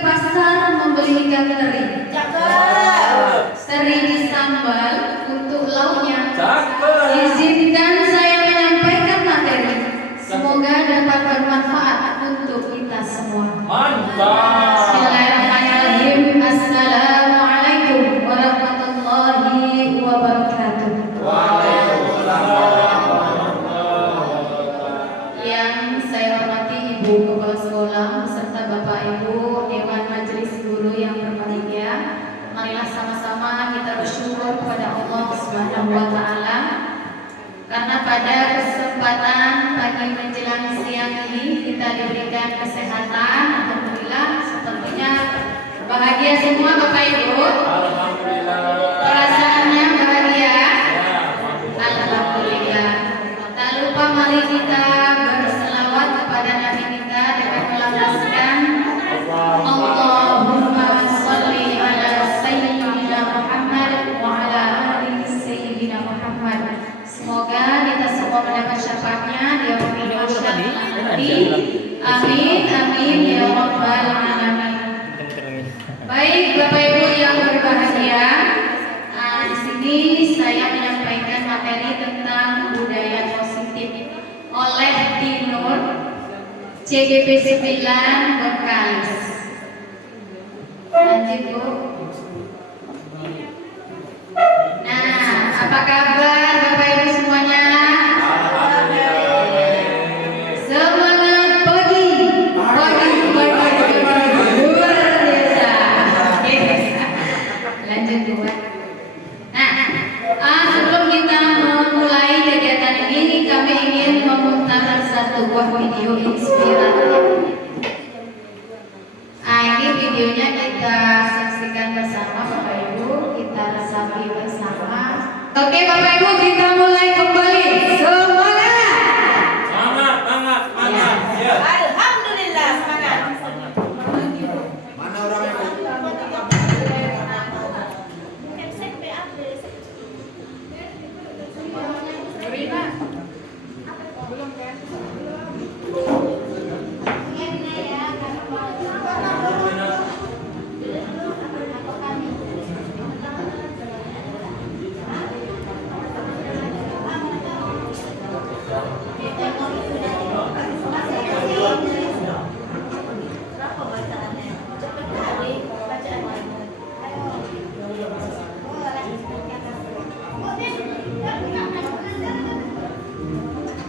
pasar membeli ikan teri. Cakep. Teri disambal untuk lauknya. Cakep. Izinkan saya menyampaikan materi. Semoga dapat bermanfaat untuk kita semua. Mantap. Bismillahirrahmanirrahim. Assalamualaikum warahmatullahi wabarakatuh. Yang saya hormati Ibu Kepala Sekolah beserta Bapak Ibu Dewan Majelis Guru yang berbahagia, marilah sama-sama kita bersyukur kepada Allah Subhanahu wa taala karena pada kesempatan pagi menjelang siang ini kita diberikan kesehatan. Alhamdulillah, sepertinya bahagia semua Bapak Ibu. Alhamdulillah. Perasaannya bahagia. Alhamdulillah. Tak lupa mari kita berselawat kepada Nabi kita dengan melafazkan Allahumma sholli ala sayyidina Muhammad wa ala ali sayyidina Muhammad. Semoga kita semua mendapat syafaatnya di yaumil nanti. Amin amin ya rabbal alamin. Baik Bapak Ibu yang berbahagia, di sini saya menyampaikan materi tentang budaya positif oleh Dinur CGP 9 Bengkalis. Lanjut Bu. Nah, apa kabar Bapak Ibu semuanya? Semangat pagi, luar biasa. Oke. Lanjut Bu. Nah, sebelum kita memulai kegiatan ini, kami ingin memutar satu buah video inspiratif. Ini videonya kita saksikan bersama Bapak Ibu, kita resapi bersama. Oke Bapak Ibu, kita mulai kembali. Semangat! Ya. Alhamdulillah, semangat. Mana orangnya?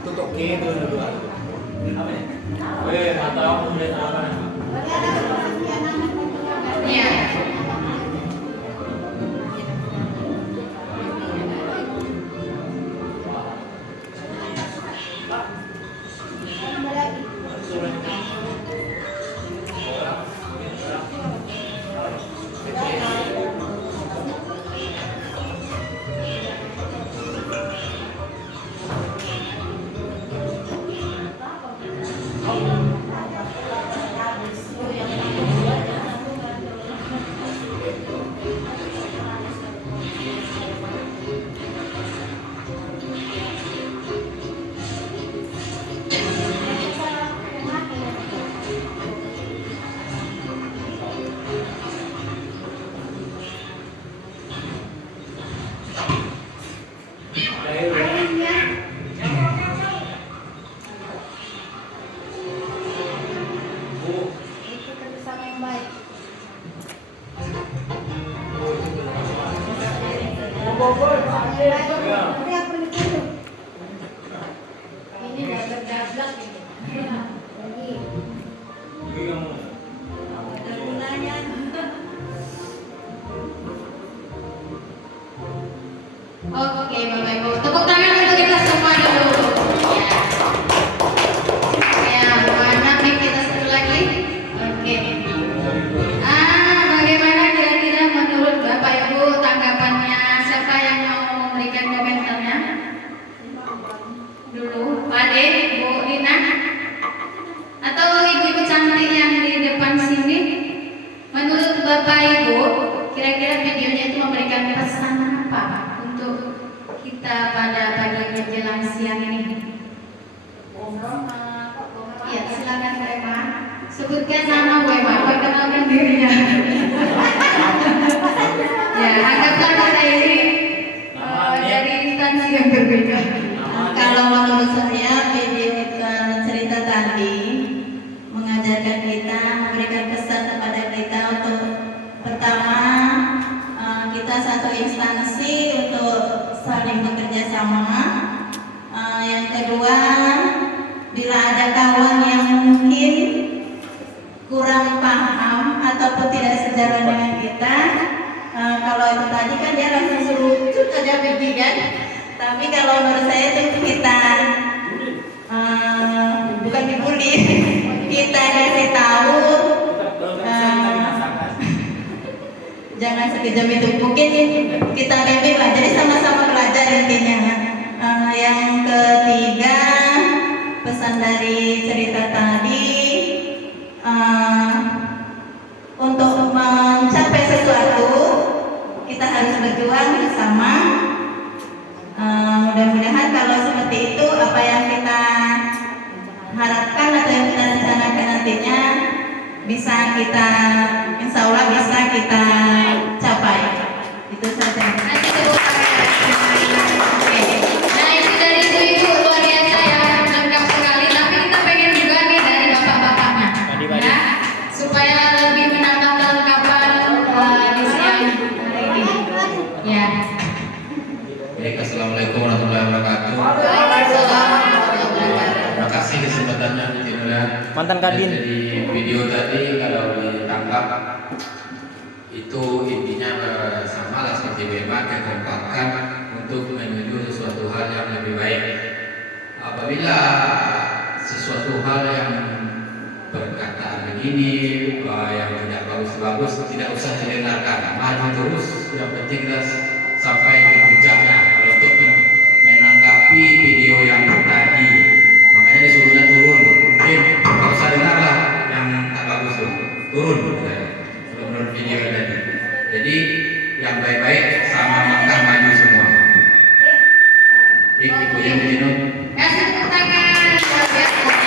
Tutup gitu dulu. Apa ya? Weh, nggak tahu kemudian apa. Iya. Ini dablak ini. Oke Bapak Ibu, tepuk tangan untuk kita semua dulu. Ya, mana mic kita satu lagi? Oke. Bagaimana kira-kira menurut Bapak Ibu tanggapannya? Siapa yang mau memberikan komentarnya? Dulu, Pak Ade, Bu Lina, atau ibu-ibu cantik yang di mengajarkan kita, memberikan pesan kepada kita untuk pertama kita satu instansi untuk saling bekerja sama. Yang kedua, bila ada kawan yang mungkin kurang paham ataupun tidak sejalan dengan kita, kalau itu tadi kan dia langsung suruh cut aja pipi kan. Tapi kalau menurut saya itu kita bukan dibully, kita kasih tahu, jangan sekejam itu. Mungkin kita bimbing lah, jadi sama-sama belajar intinya. Yang ketiga, pesan dari cerita tadi, untuk mencapai sesuatu kita harus berjuang bersama. Mudah-mudahan kalau seperti itu, apa yang kita harapkan atau yang kita rencanakan nantinya bisa kita, insya Allah bisa kita capai. Itu saja. Nanti tepuk tangan. Oke. Nah, itu dari ibu-ibu luar biasa ya, lengkap sekali. Tapi kita pengen juga nih dari bapak-bapaknya, ya, supaya lebih menambah kelengkapan di siang hari ini. Ya. Baik, assalamualaikum warahmatullahi wabarakatuh. Terima kasih kesempatannya Mantan Kadin. Dari video tadi kalau ditangkap itu intinya sama lah seperti Bema, kekompakan untuk menuju sesuatu hal yang lebih baik. Apabila sesuatu hal yang perkataan begini yang tidak bagus-bagus tidak usah didengarkan, maju terus. Yang penting kita sampai ke puncaknya. Kalau untuk menanggapi video yang tadi, makanya disuruhnya turun. Mungkin nggak usah dengar lah yang tak bagus tuh, turun menurut video tadi. Jadi yang baik-baik sama langkah maju semua. Ibu yang minum. Kasih tepuk tangan. Luar biasa ya.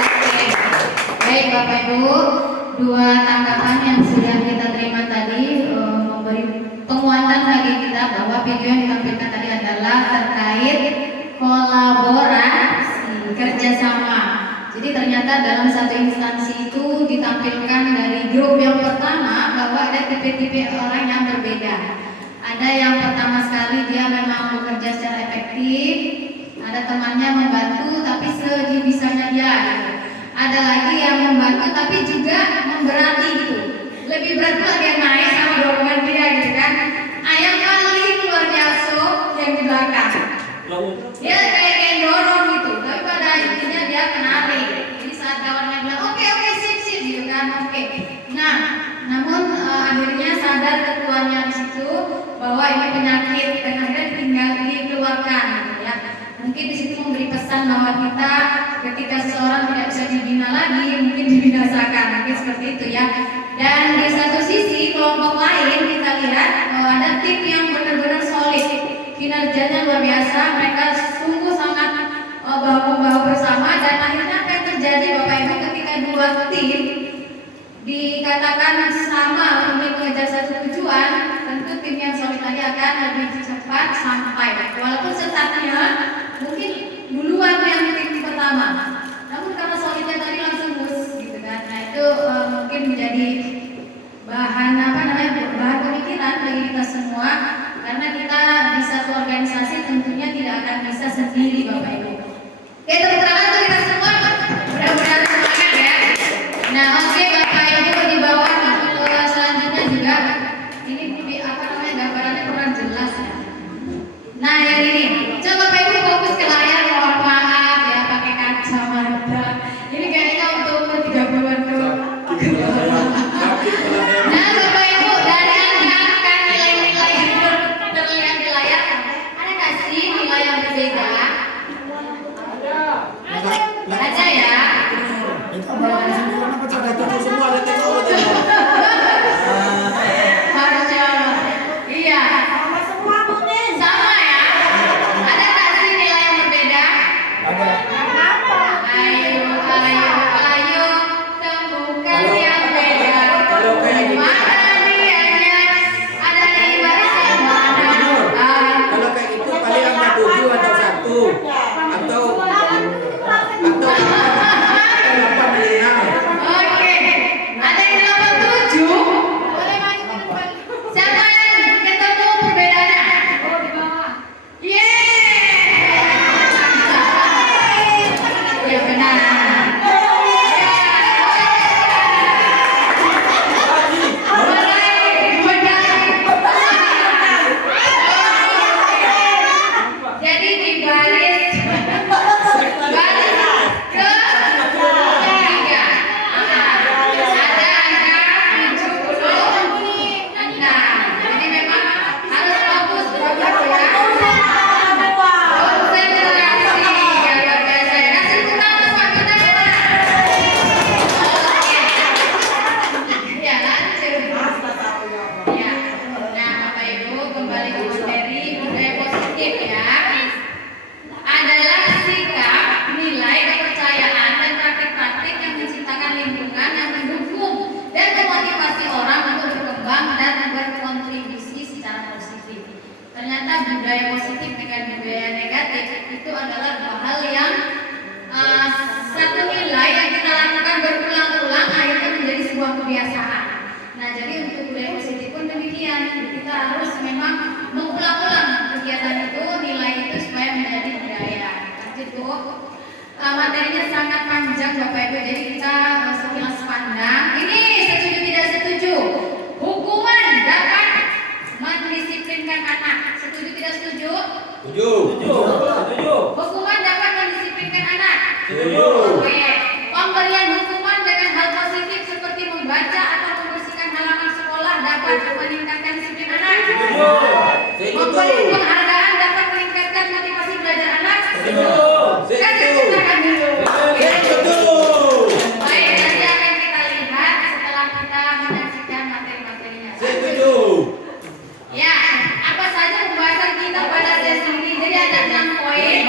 Oke. Baik Bapak Ibu, dua tanggapan yang sudah kita terima tadi memberi penguatan bagi kita bahwa video yang ditampilkan tadi adalah terkait kolaborasi, kerjasama. Jadi ternyata dalam satu instansi itu ditampilkan dari grup yang pertama bahwa ada tipe-tipe orang yang berbeda. Ada yang pertama sekali dia memang bekerja secara efektif, ada temannya membantu tapi sebisanya dia gitu. Ada lagi yang membantu tapi juga memberati gitu. Lebih berat pula dia naik sama dorongan dia gitu kan. Yang paling luar biasa yang di belakang. Dia kayak dorong gitu, tapi pada intinya dia menarik. Jadi saat kawannya bilang oke sip gitu kan, oke. Nah, namun akhirnya sadar ketuanya di situ bahwa ini penyakit dan akhirnya tinggal dikeluarkan gitu ya. Mungkin di situ memberi pesan bahwa kita ketika seseorang tidak bisa dibina lagi, mungkin dibinasakan, mungkin seperti itu ya. Dan di satu sisi kelompok lain kita lihat bahwa ada tim yang benar-benar solid, kinerjanya luar biasa, mereka sungguh sangat bahu-bahu bersama. Dan akhirnya apa yang terjadi Bapak Ibu ketika dua tim dikatakan sama untuk mengejar satu tujuan, tentu tim yang solid tadi akan lebih cepat sampai. Walaupun startnya mungkin duluan yang tim pertama, namun karena solidnya tadi langsung bus gitu kan. Nah itu mungkin menjadi bahan bahan pemikiran bagi kita semua, karena kita di satu organisasi tentunya tidak akan bisa sendiri Bapak Ibu. Oke, tepuk tangan untuk kita semua. Mudah-mudahan semangat ya. Nah, oke Bapak Ibu, di bawah selanjutnya juga ini gambarannya kurang jelas ya. Nah, yang ini. Coba Bapak Ibu fokus ke layar, mohon maaf ya pakai kacamata. Ini kayaknya untuk 30-an ke. Nah, Bapak Ibu, dari angka nilai-nilai yang terlihat di layar, ada nggak sih nilai yang berbeda? Ada ya. Harusnya iya. Sama ya. kebiasaan. Nah, jadi untuk budaya positif pun demikian. Kita harus memang mengulang-ulang kegiatan itu, nilai itu supaya menjadi budaya. Lanjut Bu. Materinya sangat panjang Bapak Ibu, jadi kita sekilas pandang. Ini setuju tidak setuju? Hukuman dapat mendisiplinkan anak. Setuju tidak setuju? Setuju. Setuju. Hukuman dapat mendisiplinkan anak. Setuju. Oke. Pemberian hukuman dengan hal positif seperti membaca atau membersihkan halaman sekolah dapat meningkatkan disiplin anak. Setuju. Memberi penghargaan dapat meningkatkan motivasi belajar anak. Setuju. Kan ceritakan dulu. Setuju. Baik, nanti akan kita lihat setelah kita menyaksikan materi-materinya. Setuju. Ya, apa saja pembahasan kita pada sesi ini? Jadi ada 6 poin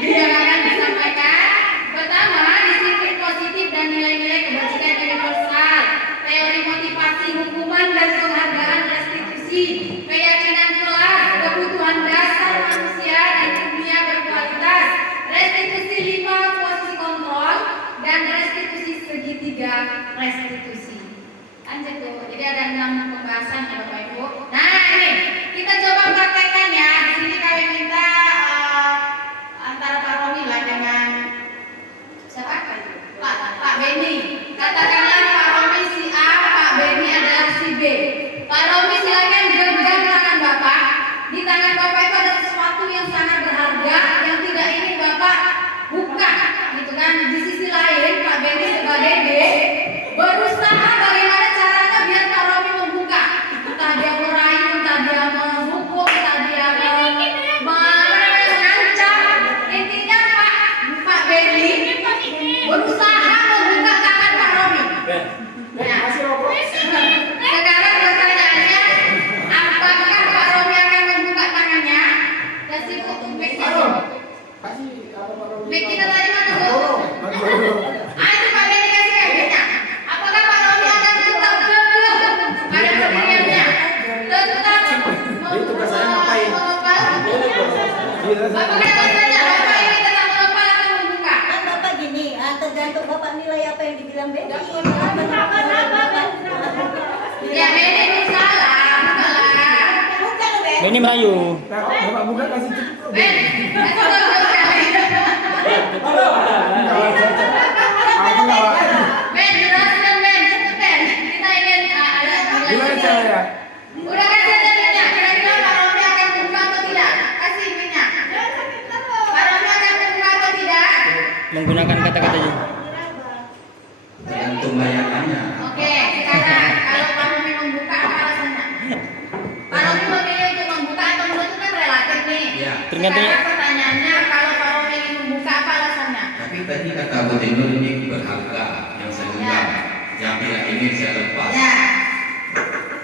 yang akan disampaikan. Pertama, disiplin positif dan nilai-nilai kebajikan universal, teori motivasi, hukuman dan penghargaan, restitusi, keyakinan kelas, kebutuhan dasar manusia dan dunia berkualitas, restitusi 5, posisi kontrol, dan restitusi segitiga restitusi. Lanjut tuh, jadi ada 6 pembahasan ya Bapak Ibu. Nah ini kita coba praktekkan ya. Di sini kami minta antara Pak Romi lah dengan siapa? Pak Beni. Katakanlah Pak Romi si A, Pak Beni adalah si B. Pak Romi silakan genggam tangan Bapak. Di tangan Bapak itu ada sesuatu yang sangat berharga yang tidak ingin Bapak buka, gitu kan? Di sisi lain Pak Beni sebagai B berusaha bagaimana caranya biar Pak Romi membuka. Entah dia merayu, entah dia menghukum, entah dia mengancam. Intinya Pak Beni berusaha membuka tangan Pak Romi. Nah, sekarang pertanyaannya, apakah Pak Romi akan membuka tangannya? Kasih Bu, mic kita tadi mana Bu? Ayo Pak Beni kasih mic-nya. Apakah Pak Romi akan tetap gagah pada pendiriannya? Tetap Apakah tanya Bapak ini tetap Bapak akan membuka? Kan Bapak gini, tergantung Bapak nilai apa yang dibilang Beni. Ya Beni itu salah, bukanlah. Bukan Beni. Beni merayu. Bapak buka kasih cukup. Ben, kasih tahu sekali. Aku nggak Pak. Ben, jelaskan Ben, cepet Ben. Kita ingin ada Gimana caranya? Udah kasih aja mic-nya. Kira-kira Pak Romi akan membuka atau tidak? Kasih mic-nya. Pak Romi akan membuka atau tidak? Menggunakan kata-katanya. Tergantung bayarannya. Oke, sekarang kalau Pak Romi membuka apa alasannya? Pak Romi memilih untuk membuka atau menutup kan relatif nih. Ya. Tergantung. Sekarang pertanyaannya, kalau Pak Romi ingin membuka apa alasannya? Tapi tadi kata Bu Tinur ini berharga yang saya genggam, yang tidak ingin saya lepas. Ya.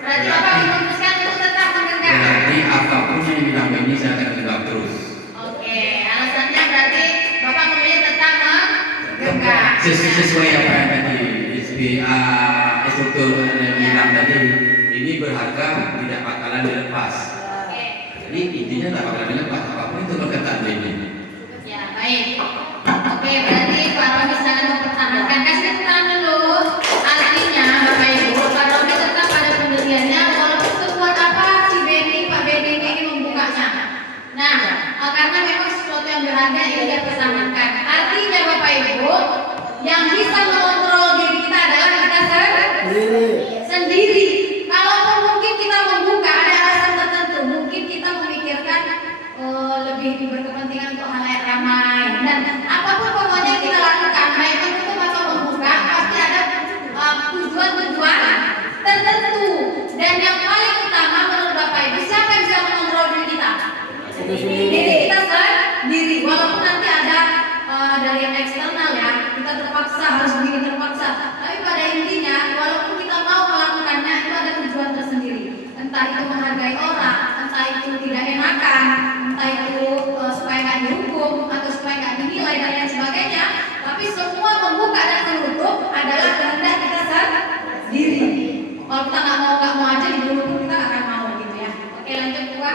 Berarti Bapak memutuskan untuk tetap menggenggam. Berarti apapun yang dibilang ini saya akan genggam terus. Oke, alasannya berarti Bapak memilih tetap menggenggam. Sesuai apa yang tadi instruktur yang bilang tadi, ini berharga tidak bakalan dilepas. Oke. Jadi intinya tak bakalan dilepas apapun itu berkaitan ini. Ya, baik. Oke, berarti Pak Romi sangat mempertahankan. Kasih tepuk tangan dulu. Artinya, Bapak Ibu, Pak Romi tetap pada pendiriannya walaupun sekuat apa si Beni, Pak Beni ini ingin membukanya. Nah, karena memang sesuatu yang berharga ini dia pertahankan. Artinya, Bapak Ibu, yang bisa mengontrol diri kita adalah kita sendiri. Kalaupun mungkin kita membuka ada alasan tertentu, mungkin kita memikirkan lebih berkepentingan untuk halayak ramai dan apapun pokoknya yang kita lakukan, baik itu atau membuka pasti ada tujuan-tujuan tertentu. Dan yang paling utama menurut Bapak Ibu, siapa yang bisa mengontrol diri kita? Diri kita sendiri. Walaupun nanti ada dari yang eksternal ya, kita terpaksa harus begini terpaksa. Tapi pada intinya, walaupun kita mau melakukannya itu ada tujuan tersendiri. Entah itu menghargai orang, entah itu tidak enakan, entah itu supaya nggak dihukum atau supaya nggak dinilai dan lain sebagainya. Tapi semua membuka dan menutup adalah kehendak kita sendiri. Kalau kita nggak mau aja dibunuh kita nggak akan mau gitu ya. Oke, lanjut buka.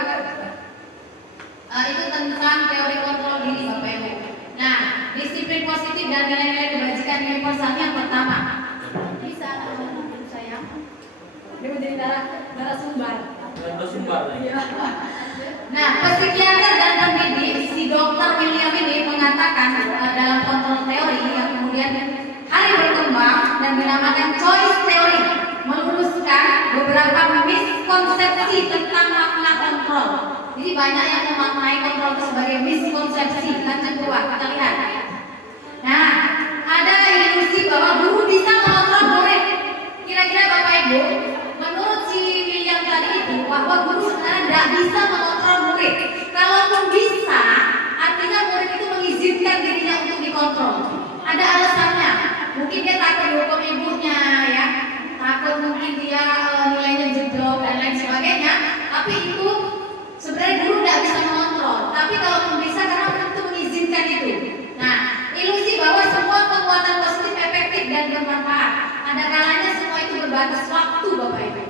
Itu tentang teori kontrol diri Bapak Ibu. Nah, disiplin positif dan nilai-nilai kebajikan universal yang pertama. Bisa jadi narasumber. Bersumbar. Nah, psikiater dan pendidik si Dr. William ini mengatakan dalam kontrol teori yang kemudian hari berkembang dan dinamakan choice theory, meluruskan beberapa miskonsepsi tentang makna kontrol. Jadi banyak yang memaknai kontrol itu sebagai miskonsepsi. Lanjut buat kita lihat. Nah, ada ilusi bahwa guru bisa mengontrol murid. Kira-kira Bapak Ibu, menurut si William tadi itu bahwa guru sebenarnya tidak bisa mengontrol murid. Kalaupun bisa, artinya murid itu mengizinkan dirinya untuk dikontrol. Ada alasannya. Mungkin dia takut dihukum ibunya, ya. Takut mungkin dia nilainya jeblok dan lain sebagainya. Tapi itu sebenarnya guru tidak bisa mengontrol. Tapi kalaupun bisa, karena murid itu mengizinkan itu. Nah, ilusi bahwa semua kekuatan positif efektif dan bermanfaat. Ada kalanya semua itu berbatas waktu, Bapak Ibu.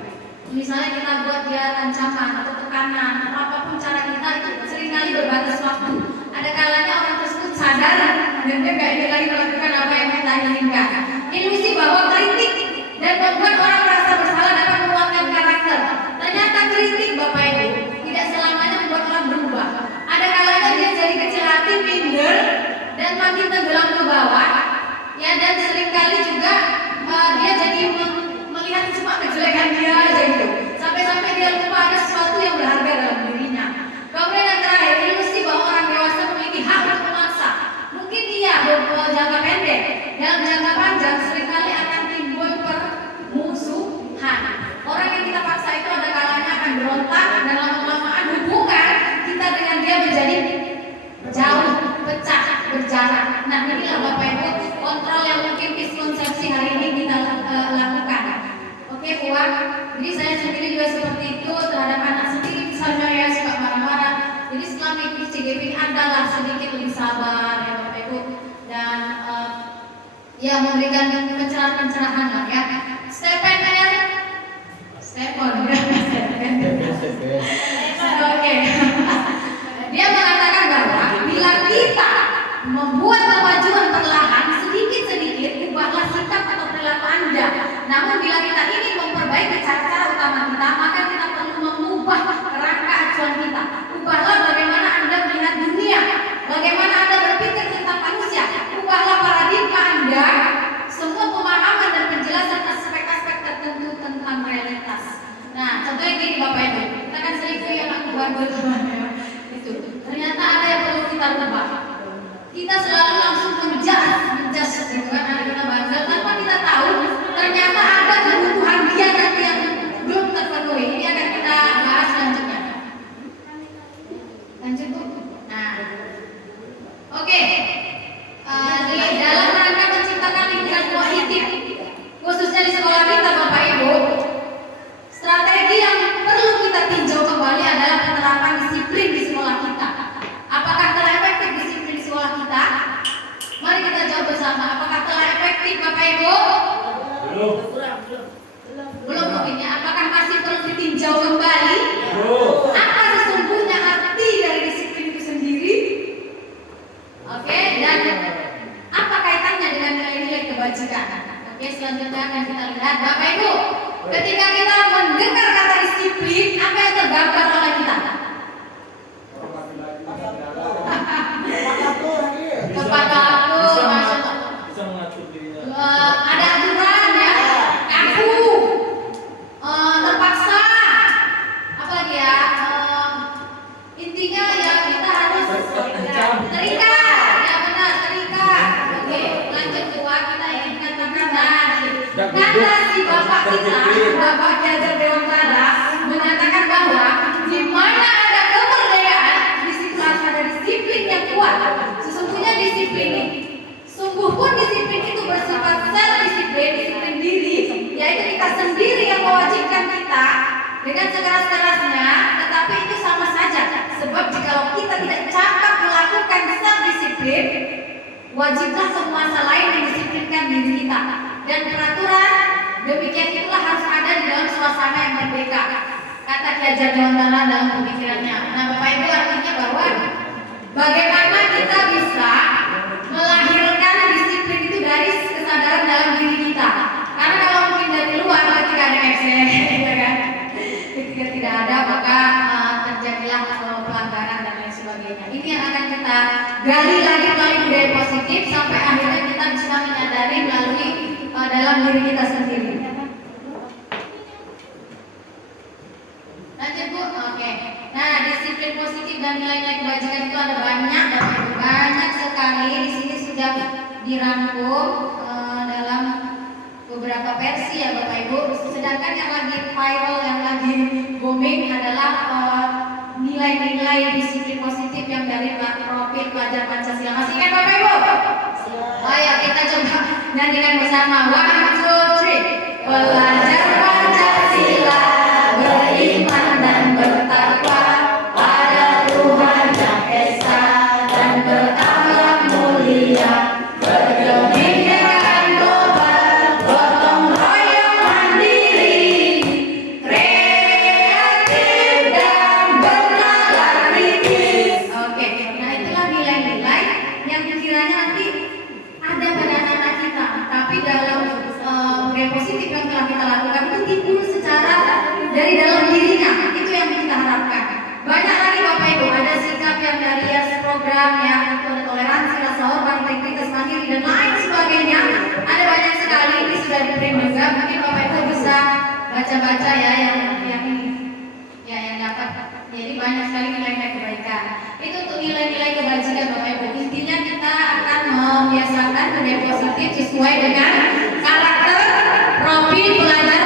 Misalnya kita buat dia ancaman atau tekanan atau apapun cara kita itu seringkali berbatas waktu. Ada kalanya orang tersebut sadar dan dia gak ingin lagi melakukan apa yang kita inginkan. Ilusi bahwa kritik dan membuat orang merasa bersalah dapat menguatkan karakter. Ternyata kritik, Bapak Ibu, tidak selamanya membuat orang berubah. Ada kalanya dia jadi kecil hati, minder dan makin tenggelam ke bawah. Ya, dan seringkali juga dia jadi melihat cuma kejelekan dia aja gitu. Sampai-sampai dia lupa ada sesuatu yang berharga dalam dirinya. Kemudian yang terakhir, ilusi bahwa orang dewasa memiliki hak untuk memaksa. Mungkin iya jangka pendek, dalam jangka panjang seringkali akan timbul permusuhan. Orang yang kita paksa itu ada kalanya akan berontak dan lama-lamaan hubungan kita dengan dia menjadi jauh, pecah, berjarak. Nah, inilah Bapak Ibu kontrol yang mungkin miskonsepsi hari ini kita lakukan. Oke, Puan. Jadi saya sendiri juga seperti itu terhadap anak sendiri, misalnya ya suka marah-marah. Jadi setelah mengikuti CGP ini adalah sedikit lebih sabar ya Bapak Ibu dan ya memberikan pencerahan-pencerahan lah ya. Stephen Oke. Dia mengatakan bahwa bila kita membuat kemajuan perlahan sedikit-sedikit, ubahlah sikap atau perilaku Anda. Namun bila kita ingin memperbaiki cara-cara utama kita, maka kita perlu mengubah kerangka acuan kita. Ubahlah bagaimana Anda melihat dunia, bagaimana Anda berpikir tentang manusia. Ubahlah paradigma Anda, semua pemahaman dan penjelasan aspek-aspek tertentu tentang realitas. Nah, contohnya gini Bapak Ibu, kita kan sering yang aku bantu itu. Ternyata ada yang perlu kita ubah. Kita selalu langsung menjas gitu kan, anak kita bangga tanpa kita tahu ternyata ada kebutuhan dia nanti yang belum terpenuhi. Ini akan kita bahas selanjutnya. Lanjut Bu. Nah, oke. Di dalam rangka menciptakan lingkungan positif, khususnya di sekolah kita Bapak Ibu, strategi yang perlu kita tinjau kembali adalah penerapan disiplin di sekolah kita. Apakah telah efektif disiplin di sekolah kita? Mari kita jawab bersama. Apakah telah efektif Bapak Ibu? Belum mungkin ya. Apakah masih perlu ditinjau kembali? Apa sesungguhnya arti dari disiplin itu sendiri? Oke, dan apa kaitannya dengan nilai-nilai kebajikan? Oke, selanjutnya akan kita lihat Bapak Ibu. Ketika kita mendengar kata disiplin, apa yang tergambar oleh kita? Kepada aku, bisa mengatur dirinya. ada aturan ya, kaku, terpaksa, apalagi ya, intinya ya kita harus terikat, ya benar terikat. Oke, lanjut Tua, kita ingin katakan kata si bapak kita, Bapak Ki Hajar Dewantara menyatakan bahwa di mana ada kemerdekaan, di situ harus ada disiplin yang kuat. Sesungguhnya disiplin ini, sungguh pun disiplin itu bersifat self-disiplin, disiplin diri, yaitu kita sendiri yang mewajibkan kita dengan sekeras-kerasnya, tetapi itu sama saja. Sebab jika kita tidak cakap melakukan self-disiplin, wajiblah penguasa lain mendisiplinkan diri kita. Dan peraturan demikian itulah harus ada di dalam suasana yang merdeka, kata Ki Hajar Dewantara dalam pemikirannya. Nah Bapak Ibu, artinya bahwa bagaimana kita bisa melahirkan disiplin itu dari kesadaran dalam diri kita. Karena kalau mungkin dari luar ketika ada FC, ya kan, gali lagi melalui budaya positif sampai akhirnya kita bisa menyadari melalui dalam diri kita sendiri. Lanjut Bu, oke. Nah, disiplin positif dan nilai-nilai kebajikan itu ada banyak, banyak sekali. Di sini sudah dirangkum dalam beberapa versi ya Bapak Ibu. Sedangkan yang lagi viral, yang lagi booming adalah nilai-nilai disiplin positif yang dari profil pelajar Pancasila. Masih ingat Bapak Ibu? Ayo kita coba nyanyikan bersama. 1, 2, 3. Pelajar Pancasila beriman dan bertakwa pada Tuhan Yang Esa dan berakhlak mulia, berkebinekaan global, gotong royong mandiri, kreatif dan bernalar kritis. Oke, nah itulah nilai-nilai yang kiranya nanti ada pada anak-anak kita, tapi dalam budaya positif yang telah kita lakukan itu timbul secara dari dalam dirinya. Itu yang kita harapkan. Banyak lagi Bapak Ibu, ada sikap yang dari program yang itu ada toleransi, rasa hormat, integritas, mandiri dan lain sebagainya. Ada banyak sekali, ini sudah di-print juga. Mungkin Bapak Ibu bisa baca-baca ya yang ini ya yang dapat. Jadi banyak sekali nilai-nilai kebaikan. Itu untuk nilai-nilai kebajikan Bapak Ibu. Intinya kita akan membiasakan budaya positif sesuai dengan karakter profil pelajar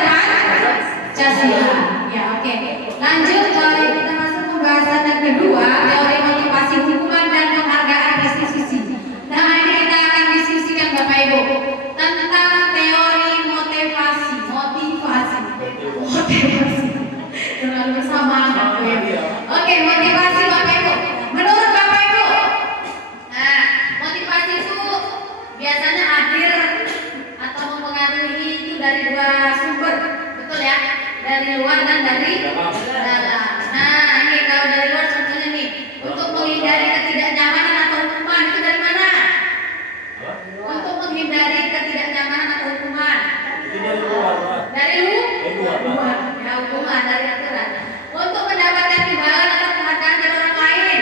Pancasila. Ya, oke. Lanjut kita masuk pembahasan yang kedua, teori motivasi hukuman dan penghargaan restitusi. Nah, ini kita akan diskusikan Bapak Ibu tentang teori motivasi. Terlalu bersamaan aku ya. Oke, motivasi Bapak Ibu. Menurut Bapak Ibu, nah, motivasi itu biasanya hadir atau mempengaruhi itu dari dua sumber, betul ya? Dari luar dan dari dalam. Nah, ini kalau dari luar contohnya nih, untuk menghindari ketidaknyamanan atau hukuman itu dari mana? Untuk menghindari ketidaknyamanan atau hukuman. Dari luar. Ya, hukuman dari aturan. Untuk mendapatkan imbalan atau penghargaan dari orang lain.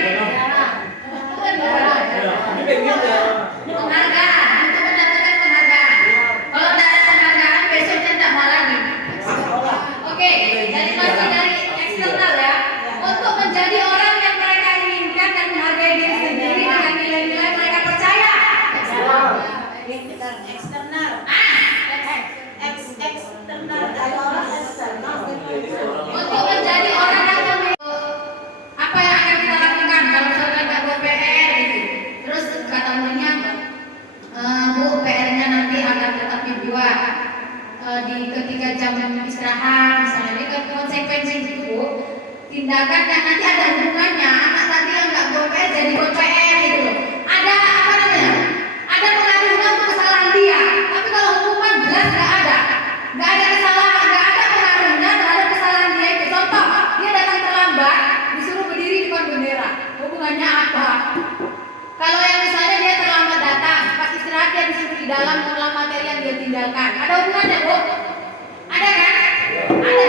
Penghargaan, untuk mendapatkan penghargaan. Kalau dari penghargaan besoknya tidak mau lagi. Oke, jadi masih dari eksternal ya. Untuk menjadi orang yang mereka inginkan dan menghargai diri sendiri dengan nilai-nilai mereka percaya. Eksternal. Eksternal. Untuk menjadi orang yang apa yang akan kita lakukan kalau misalnya nggak buat PR gitu. Terus kata muridnya, Bu, PR-nya nanti akan tetap dibuat di ketika jam istirahat misalnya. Ini kan konsekuensi gitu Bu. Tindakan yang nanti ada hubungannya anak tadi yang nggak buat PR jadi buat PR gitu loh. Ada apa namanya? Ada pengaruhnya untuk kesalahan dia. Tapi kalau hukuman jelas nggak ada. Nggak ada kesalahan, nggak ada pengaruhnya terhadap kesalahan dia itu. Contoh, dia datang terlambat, disuruh berdiri di depan bendera. Hubungannya apa? Kalau yang misalnya dia terlambat datang, pas istirahat dia disuruh di dalam mengulang materi yang dia tinggalkan. Ada hubungannya, Bu? Ada kan? Ada.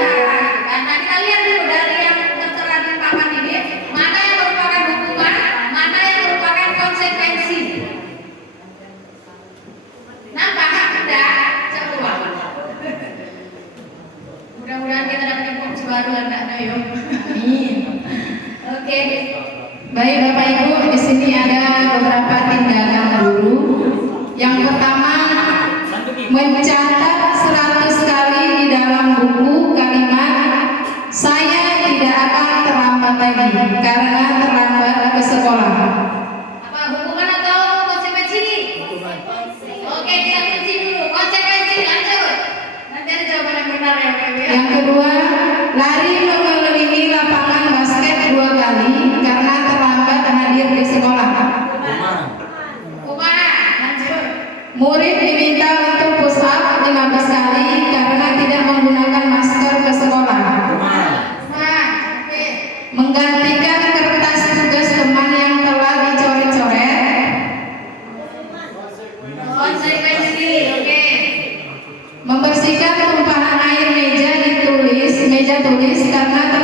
Kan? Nah, kita lihat dulu dari yang tertera di papan ini, mana yang merupakan hukuman, mana yang merupakan konsekuensi. Nampak? Ada? Coba. Mudah-mudahan kita dapat informasi baru anak-anak yuk. Amin. Oke. Baik Bapak Ibu, di sini ada beberapa tindakan guru. Yang pertama, mencatat 100 kali di dalam buku kalimat saya tidak akan terlambat lagi karena terlambat ke sekolah. Apa hukuman atau konsekuensi? Oke, kita kunci dulu konsekuensi. Lanjut. Nanti ada jawaban yang benar ya. Yang kedua, lari mengelilingi lapangan basket 2 kali karena terlambat hadir di sekolah. Lanjut. Murid diminta untuk push up 15 kali karena tidak menggunakan masker ke sekolah. Menggantikan kertas tugas teman yang telah dicoret-coret. Konsekuensi, oke. Membersihkan tumpahan air meja tulis karena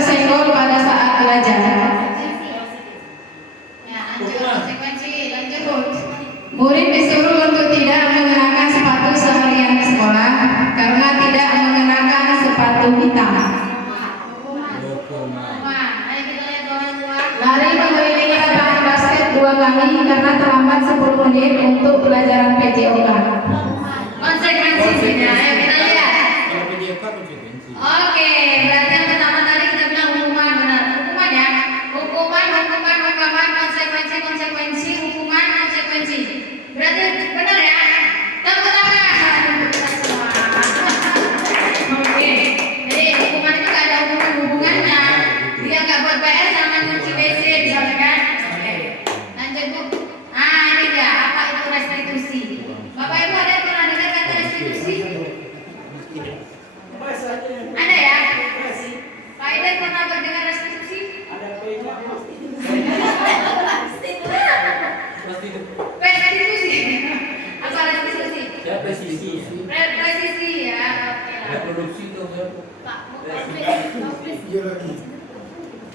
pembelajaran PJOK? Konsekuensinya, ayo kita lihat. Kalau PJK konsekuensi. Oke, berarti yang pertama tadi kita bilang hukuman, benar. Hukuman ya. Hukuman, konsekuensi, hukuman, konsekuensi. Berarti benar ya? Tepuk tangan. Oke. Jadi hukuman itu gak ada hubungannya. Dia gak buat PR sama nyuci WC misalnya kan? Oke. Lanjut Bu. Nah ini dia, apa itu restitusi? Bapak Ibu ada yang pernah dengar kata restitusi? Ada ya? Pak Iden pernah mendengar restitusi? Restitusi. Apa restitusi? Ya presisi. Presisi ya. Oke lah. Reproduksi itu ya. Pak,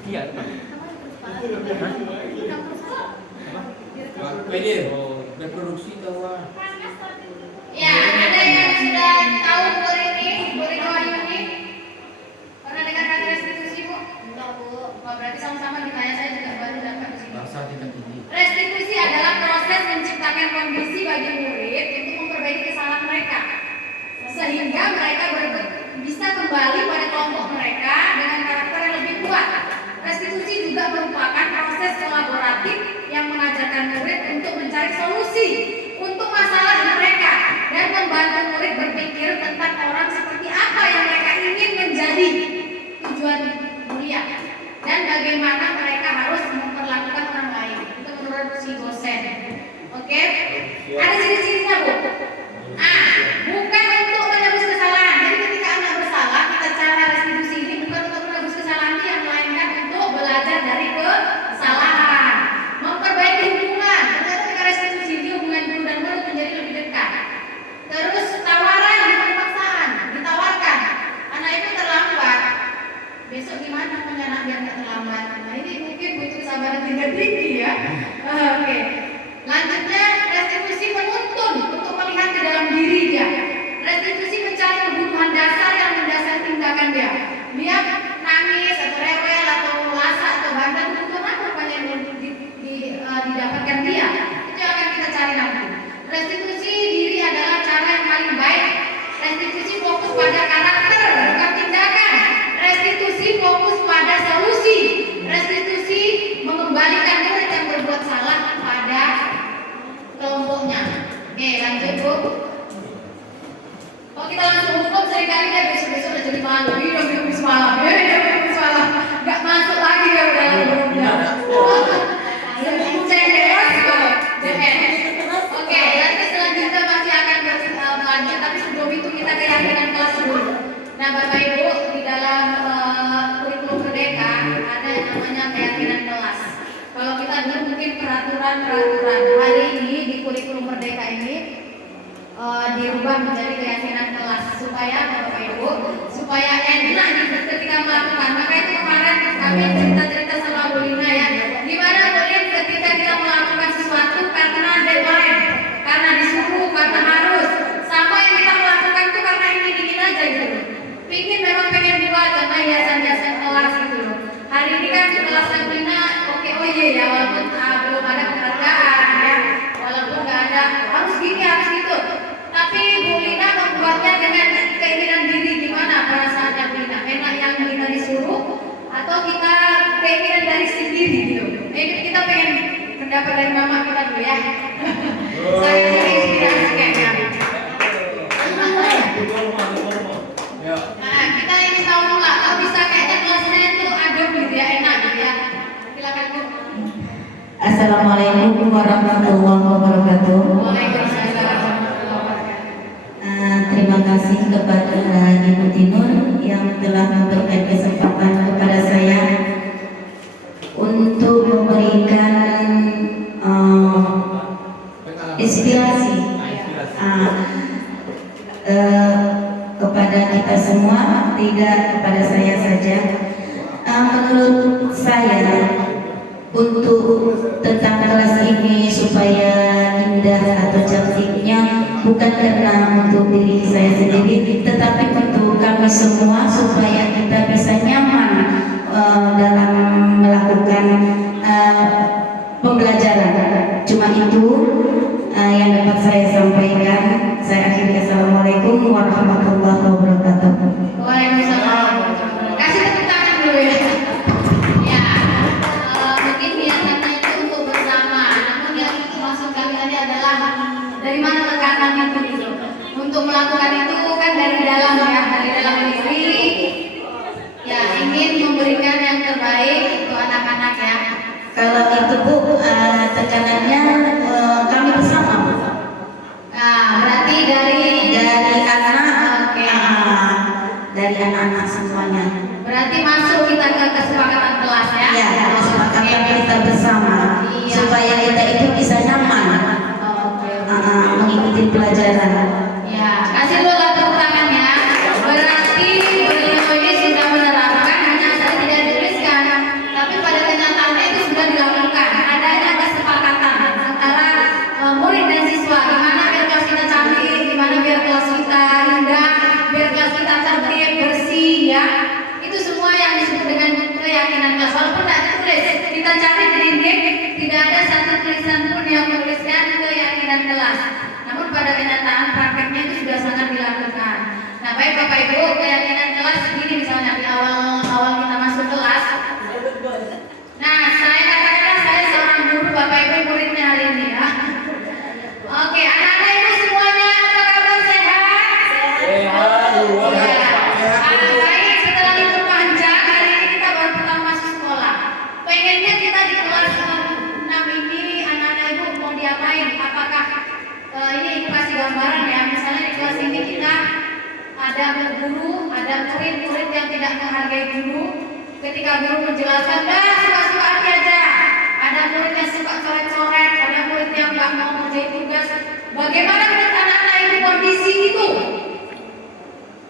Iya. PD. Reproduksi tahu ah. ya, ada yang sudah tahu Bu Rini ini? Pernah dengar kata restitusi Bu? Enggak Bu. Wah, berarti sama-sama ditanya, saya juga baru dapat di sini. Bangsa tingkat tinggi. Restitusi adalah proses menciptakan kondisi bagi murid untuk memperbaiki kesalahan mereka, sehingga mereka bisa kembali pada kelompok mereka dengan karakter yang lebih kuat. Restitusi juga merupakan proses kolaboratif yang mengajarkan murid untuk mencari solusi untuk masalah mereka dan membantu murid berpikir tentang orang seperti apa yang mereka ingin menjadi, tujuan mulia, dan bagaimana mereka harus memperlakukan orang lain. Itu menurut si dosen. Oke? Ada ciri-cirinya Bu. Bukan untuk menebus kesalahan. Jadi ketika anak bersalah, kita cara restitusi ini bukan untuk menebus kesalahan dia, melainkan untuk belajar dari kesalahan, memperbaiki hubungan. Ternyata ketika restitusi ini hubungan guru dan murid menjadi lebih dekat. Terus tawaran bukan paksaan, ditawarkan. Anak itu terlambat. Besok gimana punya anak biar nggak terlambat? Nah ini mungkin butuh kesabaran tingkat tinggi ya. Oke. Lanjutnya restitusi menuntun untuk melihat ke dalam diri dia. Restitusi mencari kebutuhan dasar yang mendasari tindakan dia. Dia nangis atau rewel atau lasak atau bandel, kebutuhan apa rupanya yang didapatkan dia. Itu yang akan kita cari nanti. Restitusi diri adalah cara yang paling baik. Restitusi fokus pada karakter, bukan tindakan. Restitusi fokus pada solusi. Restitusi mengembalikan murid yang berbuat salah pada kelompoknya. Oke, lanjut Bu. Kalau kita langsung hukum seringkali dia besok-besok udah jadi malu. Iya, dia habis malam. Gak masuk lagi ya udah grupnya. Oke, nanti selanjutnya masih akan berlanjut, tapi sebelum itu kita keyakinan kelas dulu. Nah, Bapak Ibu, di dalam kurikulum Merdeka ada yang namanya keyakinan kelas. Kalau kita dulu mungkin peraturan hari ini di kurikulum Merdeka ini dirubah menjadi keyakinan kelas supaya Bapak Ibu supaya enak ketika melakukan. Maka itu kemarin kami cerita-cerita sama Bu Lina ya. Gimana Bu Lina ketika kita melakukan sesuatu karena deadline, karena disuruh, karena harus, sama yang kita melakukan itu karena ingin aja gitu. Memang pengen buat karena hiasan-hiasan kelas gitu loh. Hari ini kan kelasnya Bu Lina oke, oh iya ya, walaupun belum ada penghargaan ya, walaupun nggak ada harus gini harus gitu, tapi Bu Lina membuatnya dengan keinginan diri. Gimana perasaannya Bu Lina? Enak yang Bu Lina disuruh atau kita keinginan dari sendiri gitu? Kita pengen pendapat dari mama kita dulu ya. Saya terinspirasi kayaknya. Nah, kita ingin tahu nggak kalau bisa kayaknya kelasnya itu adem gitu ya, enak gitu ya. Silakan Bu. Assalamualaikum warahmatullahi wabarakatuh. Waalaikumsalam warahmatullahi wabarakatuh. Terima kasih kepada Ibu Tinur yang telah memberikan kesempatan kepada saya untuk memberikan inspirasi kepada kita semua, tidak kepada saya saja. Menurut saya, untuk tentang kelas ini supaya indah atau cantiknya bukan karena untuk diri saya sendiri, tetapi untuk kami semua supaya kita bisa nyaman dalam melakukan pembelajaran. Cuma itu yang dapat saya dari anak-anak semuanya. Berarti masuk kita ke kesepakatan kelas ya? Ya, kesepakatan Oke. kita bersama Iya. supaya kita itu bisa nyaman Oke. mengikuti pelajaran. Ya, kasih dulu tepuk tangan ya. Berarti beliau ini sudah menerapkan, hanya saja tidak dituliskan, tapi pada kenyataannya itu sudah dilakukan. Adanya kesepakatan antara murid dan siswa, gimana biar kelas kita cantik, gimana biar kelas kita indah, biar kelas kita tertib, bersih, ya. Itu semua yang disebut dengan keyakinan kelas. Walaupun tidak ditulis, kita cari di dinding, tidak ada satu tulisan pun yang menuliskan keyakinan kelas. Namun pada kenyataan prakteknya itu sudah sangat dilakukan. Nah, baik Bapak Ibu, keyakinan kelas begini misalnya di awal kita masuk kelas. Nah, saya katakan saya seorang guru, Bapak Ibu muridnya hari ini ya. Oke, anak-anak Ibu semuanya apa kabar, sehat? Sehat, luar Ya. biasa. Baik, setelah libur panjang hari ini kita baru pertama masuk sekolah. Pengennya kita di kelas 6 ini anak-anak Ibu mau diapain? Apakah ini Ibu kasih gambaran ya, misalnya di kelas ini kita ada guru, ada murid-murid yang tidak menghargai guru. Ketika guru menjelaskan, suka-suka aja. Ada murid yang suka coret-coret, ada murid yang nggak mau ngerjain tugas. Bagaimana menurut anak-anak Ibu kondisi itu?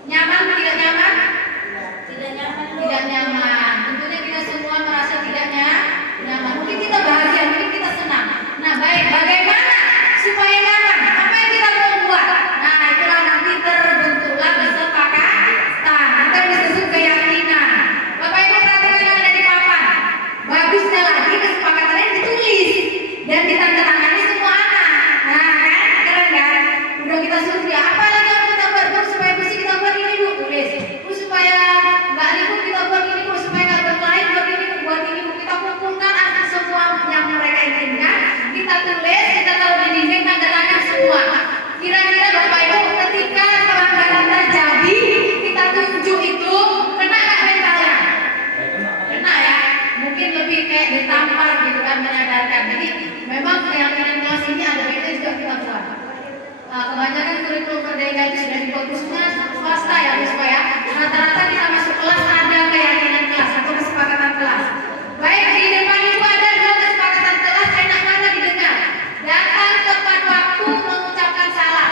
Nyaman, tidak nyaman? Tidak nyaman. Tidak nyaman. Tentunya kita semua merasa tidak nyaman. Mungkin kita bahagia, mungkin kita senang. Nah, baik, bagaimana supaya nyaman? Apa yang kita mau buat? Nah, itulah nanti terbentuklah kesepakatan atau disebut keyakinan. Bapak Ibu perhatikan yang ada di papan. Bagusnya lagi kesepakatannya ditulis dan ditandatangani semua anak. Nah, kan keren kan? Udah kita suruh dia apa lagi yang kita buat? Bu, supaya bersih kita buat ini Bu, tulis. Bu, supaya nggak ribut kita buat ini Bu, supaya nggak berkelahi buat ini Bu, buat ini Bu. Kita kumpulkan semua yang mereka inginkan, kita tulis, kita taruh di dinding, tanda tangan semua. Kira-kira Bapak Ibu ketika pelanggaran terjadi, kita tunjuk itu, kena nggak mentalnya? Kena ya, mungkin lebih kayak ditampar gitu kan, menyadarkan. Jadi memang keyakinan kelas ini ada baiknya juga kita buat. Kebanyakan kurikulum merdeka itu sudah dibuat khususnya swasta ya, siswa ya. Rata-rata kita masuk kelas ada keyakinan kelas atau kesepakatan kelas. Baik, di depan itu ada dua kesepakatan kelas, enak mana didengar. Datang tepat waktu, mengucapkan salam,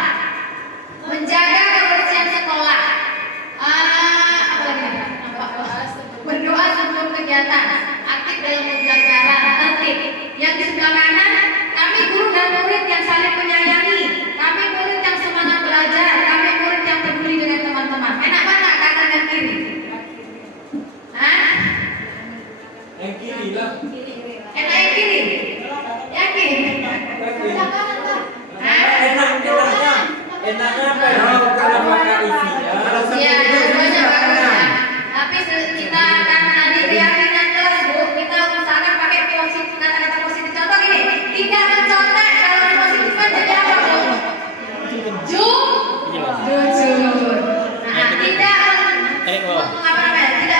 menjaga kebersihan sekolah. Apa lagi? Berdoa sebelum kegiatan, aktif dalam pembelajaran, tertib. Yang di sebelah kanan, kami guru dan murid yang saling menyayangi. Kami murid yang semangat belajar. Kami murid yang peduli dengan teman-teman. Enak mana kanan dan kiri? Hah? Yang kiri lah. Enak yang kiri? Yakin? Hah? Enaknya apa ya? Kalau pakai isinya. Iya, dua-duanya bagus ya. Tapi kita akan tadi keyakinan kelas Bu, kita usahakan pakai positif, kata-kata positif. Contoh gini, tidak mencontek. Kalau dipositifkan jadi apa Bu? Jujur. Nah, tidak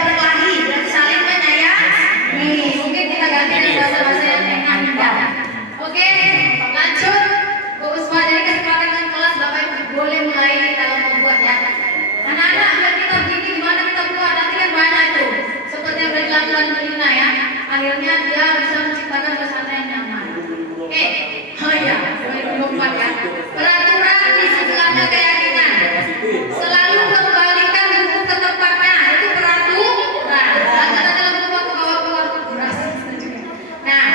berkelahi, berarti saling menyayangi. Mungkin kita ganti dengan bahasa-bahasa yang indah. Oke, lanjut. Bu Usma, jadi kesepakatan kelas Bapak Ibu boleh mulai kita membuat ya. Anak-anak, biar kita begini gimana kita buat, nanti kan banyak tuh. Seperti yang sudah dilakukan Bu Lina ya. Akhirnya dia bisa menciptakan suasana yang nyaman. Oke, oh iya, 2024 ya. Peraturan di sebelahnya keyakinan. Selalu kembalikan buku ke tempatnya. Itu peraturan. Jangan dalam buku ke bawah beras. Nah,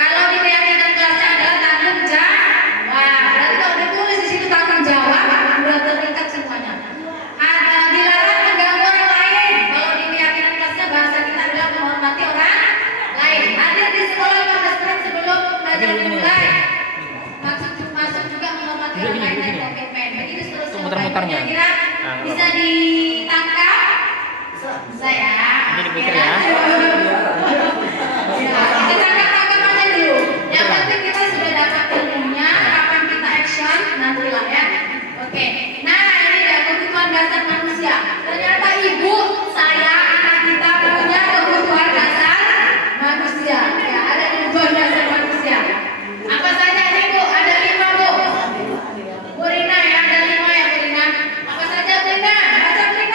kalau di keyakinan kelasnya adalah tanggung jawab. Berarti kalau ditulis di situ tanggung jawab, sudah terikat semuanya. Ada dilarang mengganggu orang lain. Kalau di keyakinan kelasnya bahasa kita adalah menghormati orang lain. Hadir di sekolah 15 menit sebelum pelajaran dimulai. Masuk juga menghormati orang lain dan komitmen. Begitu seterusnya. Muter-muternya. Kira-kira bisa ditangkap? Bisa ya. Jadi puter ya. Ya, kita tangkap aja dulu. Yang penting kita sudah dapat ilmunya, kapan kita action nantilah ya. Oke. Nah, ini ya kebutuhan dasar manusia. Ternyata ibu, saya, anak kita punya kebutuhan dasar manusia. Ya, ada kebutuhan dasar manusia. Apa saja nih Bu? Ada 5 Bu. Bu Rina ya, ada 5 ya Bu Rina. Apa saja Bu Rina? Baca Bu Rina.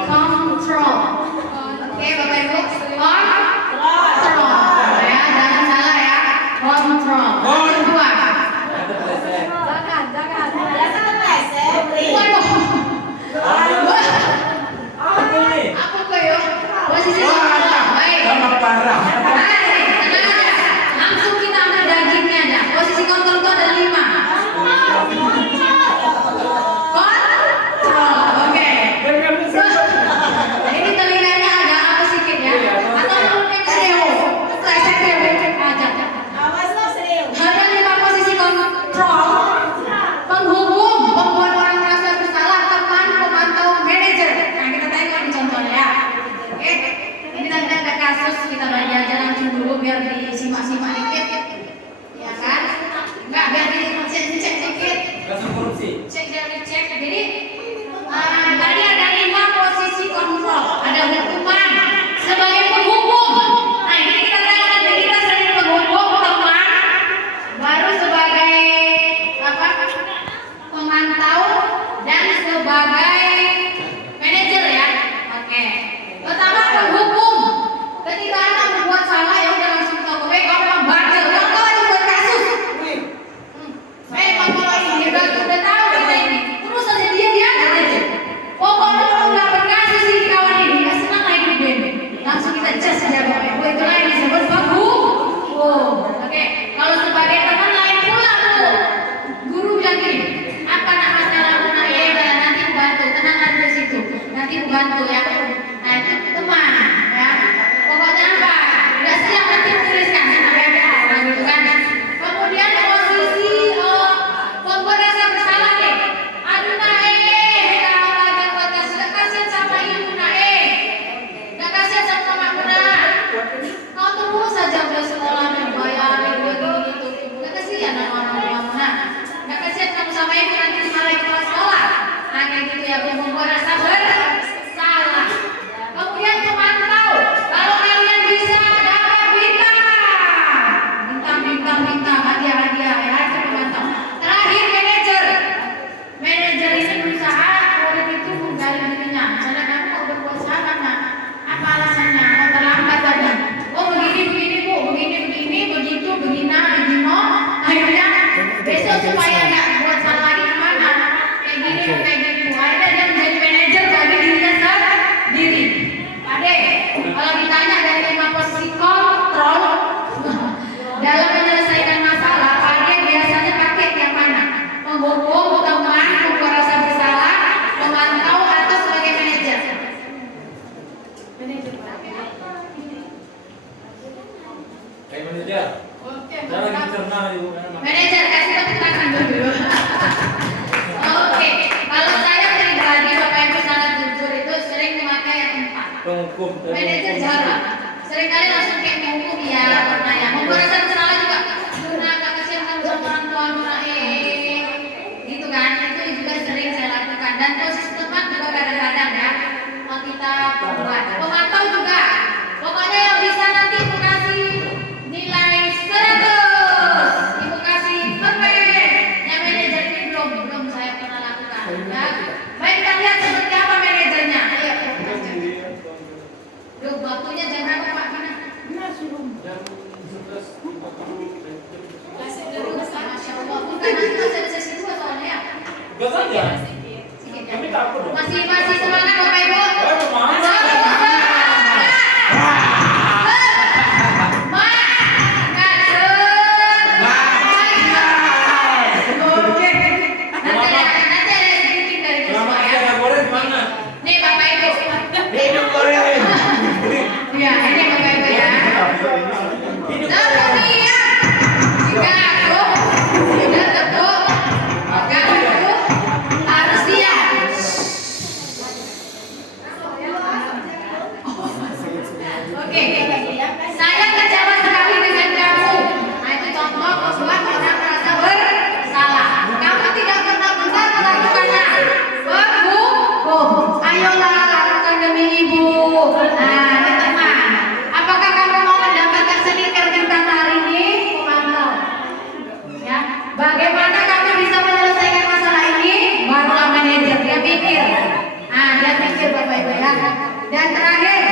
control. Oke, Bapak Ibu, control. Ya, jangan salah ya. Control. Yang kedua. Waduh. Apa kok yo? Posisi kontrol. Baik. Sama parah. Baik, tenang aja. Langsung kita ambil dagingnya aja. Posisi kontrol itu ada 5. Kontrol. Oke. Ini telinganya agak apa sedikit ya? Atau mulutnya keseo? Kresek aja. Ada 5 posisi kontrol. Penghubung, pembuat orang merasa bersalah, teman, pemantau, manajer. Nah, kita tengok ini contohnya ya. Oke. Ini nanti ada kasus, kita bagi aja langsung dulu biar disimak-simak dikit. Ya kan? Enggak, biar dicek dikit. Kasus korupsi. Cek dari cek. Jadi tadi ada 5 posisi kontrol. Ada hukuman sebagai penghubung. Nah, ini kita tengok nanti kita sering penghubung teman, baru sebagai apa? Pemantau dan sebagai manajer ya. Oke. Pertama penghubung. Ketika Anda membuat salah ya udah langsung kita ke orang bandel. Kalau itu buat kasus. Kalau ini udah tahu kita ini. Terus aja dia aja. Pokoknya kalau nggak berkasus sih kawan ini nggak senang lagi di band. Langsung kita cas aja Bapak Ibu. Itulah yang disebut penghubung. Oke. Kalau sebagai teman lain pula tuh. Guru bilang gini, apa nak masalah nak nanti bantu, tenang aja di situ, nanti bantu ya. Nah itu teman, ya. Pokoknya apa? Udah siap nanti tuliskan, nah gitu kan. Kemudian posisi pembuat rasa bersalah deh. Aduh kalau lagi buat kasihan sama ibu nggak kasihan sama mamaku kau terus saja udah sekolah bayarin gitu, nggak kasihan sama mamamu nggak kasihan kamu sama ibu nanti dimarahin kepala sekolah. Nah kayak gitu ya, membuat rasa bersalah. Kemudian pemantau, kalau kalian bisa dapat bintang, hadiah ya ke pemantau. Terakhir manajer ini berusaha orang itu menggali dirinya. Misalnya kamu mau berbuat salah, nah apa alasannya? Mau terlambat tadi? Oh begini bu, begitu, begino. Akhirnya besok supaya nggak buat salah lagi gimana? Kayak gini bu. Akhirnya dia menjadi manajer bagi dirinya sendiri. Ade, kalau ditanya dari 5 posisi kontrol dalam menyelesaikan masalah, Ade biasanya pakai yang mana? Penghubung, teman, membuat rasa bersalah, pemantau, atau sebagai manajer? Kayak manajer. Jangan internal ibu. Manajer, kasih tepuk tangan dulu. Oke, kalau saya pribadi Bapak Ibu sangat jujur itu sering memakai yang 4. Penghukum. Manajer jarang. Seringkali langsung kayak menghukum ya, karena ya membuat rasa bersalah juga. Nah, nggak kasihan kamu sama orang tua gitu kan? Itu juga sering saya lakukan. Dan posisi teman juga kadang-kadang ya kita buat. Pemantau juga. Pokoknya yang bisa nanti Ibu kasih nilai 100, Ibu kasih permen. Yang manajer ini belum saya pernah lakukan. Ya. Baik, kita lihat seperti apa manajernya. Ayo. Duh, waktunya jam berapa Pak? Mana? Jam 11.50. Masya Allah, bukan nanti masih sesi 2 soalnya ya. Gas aja. Sedikit ya. Kami takut dong. Masih semangat Bapak Ibu? Semangat. Dan terakhir,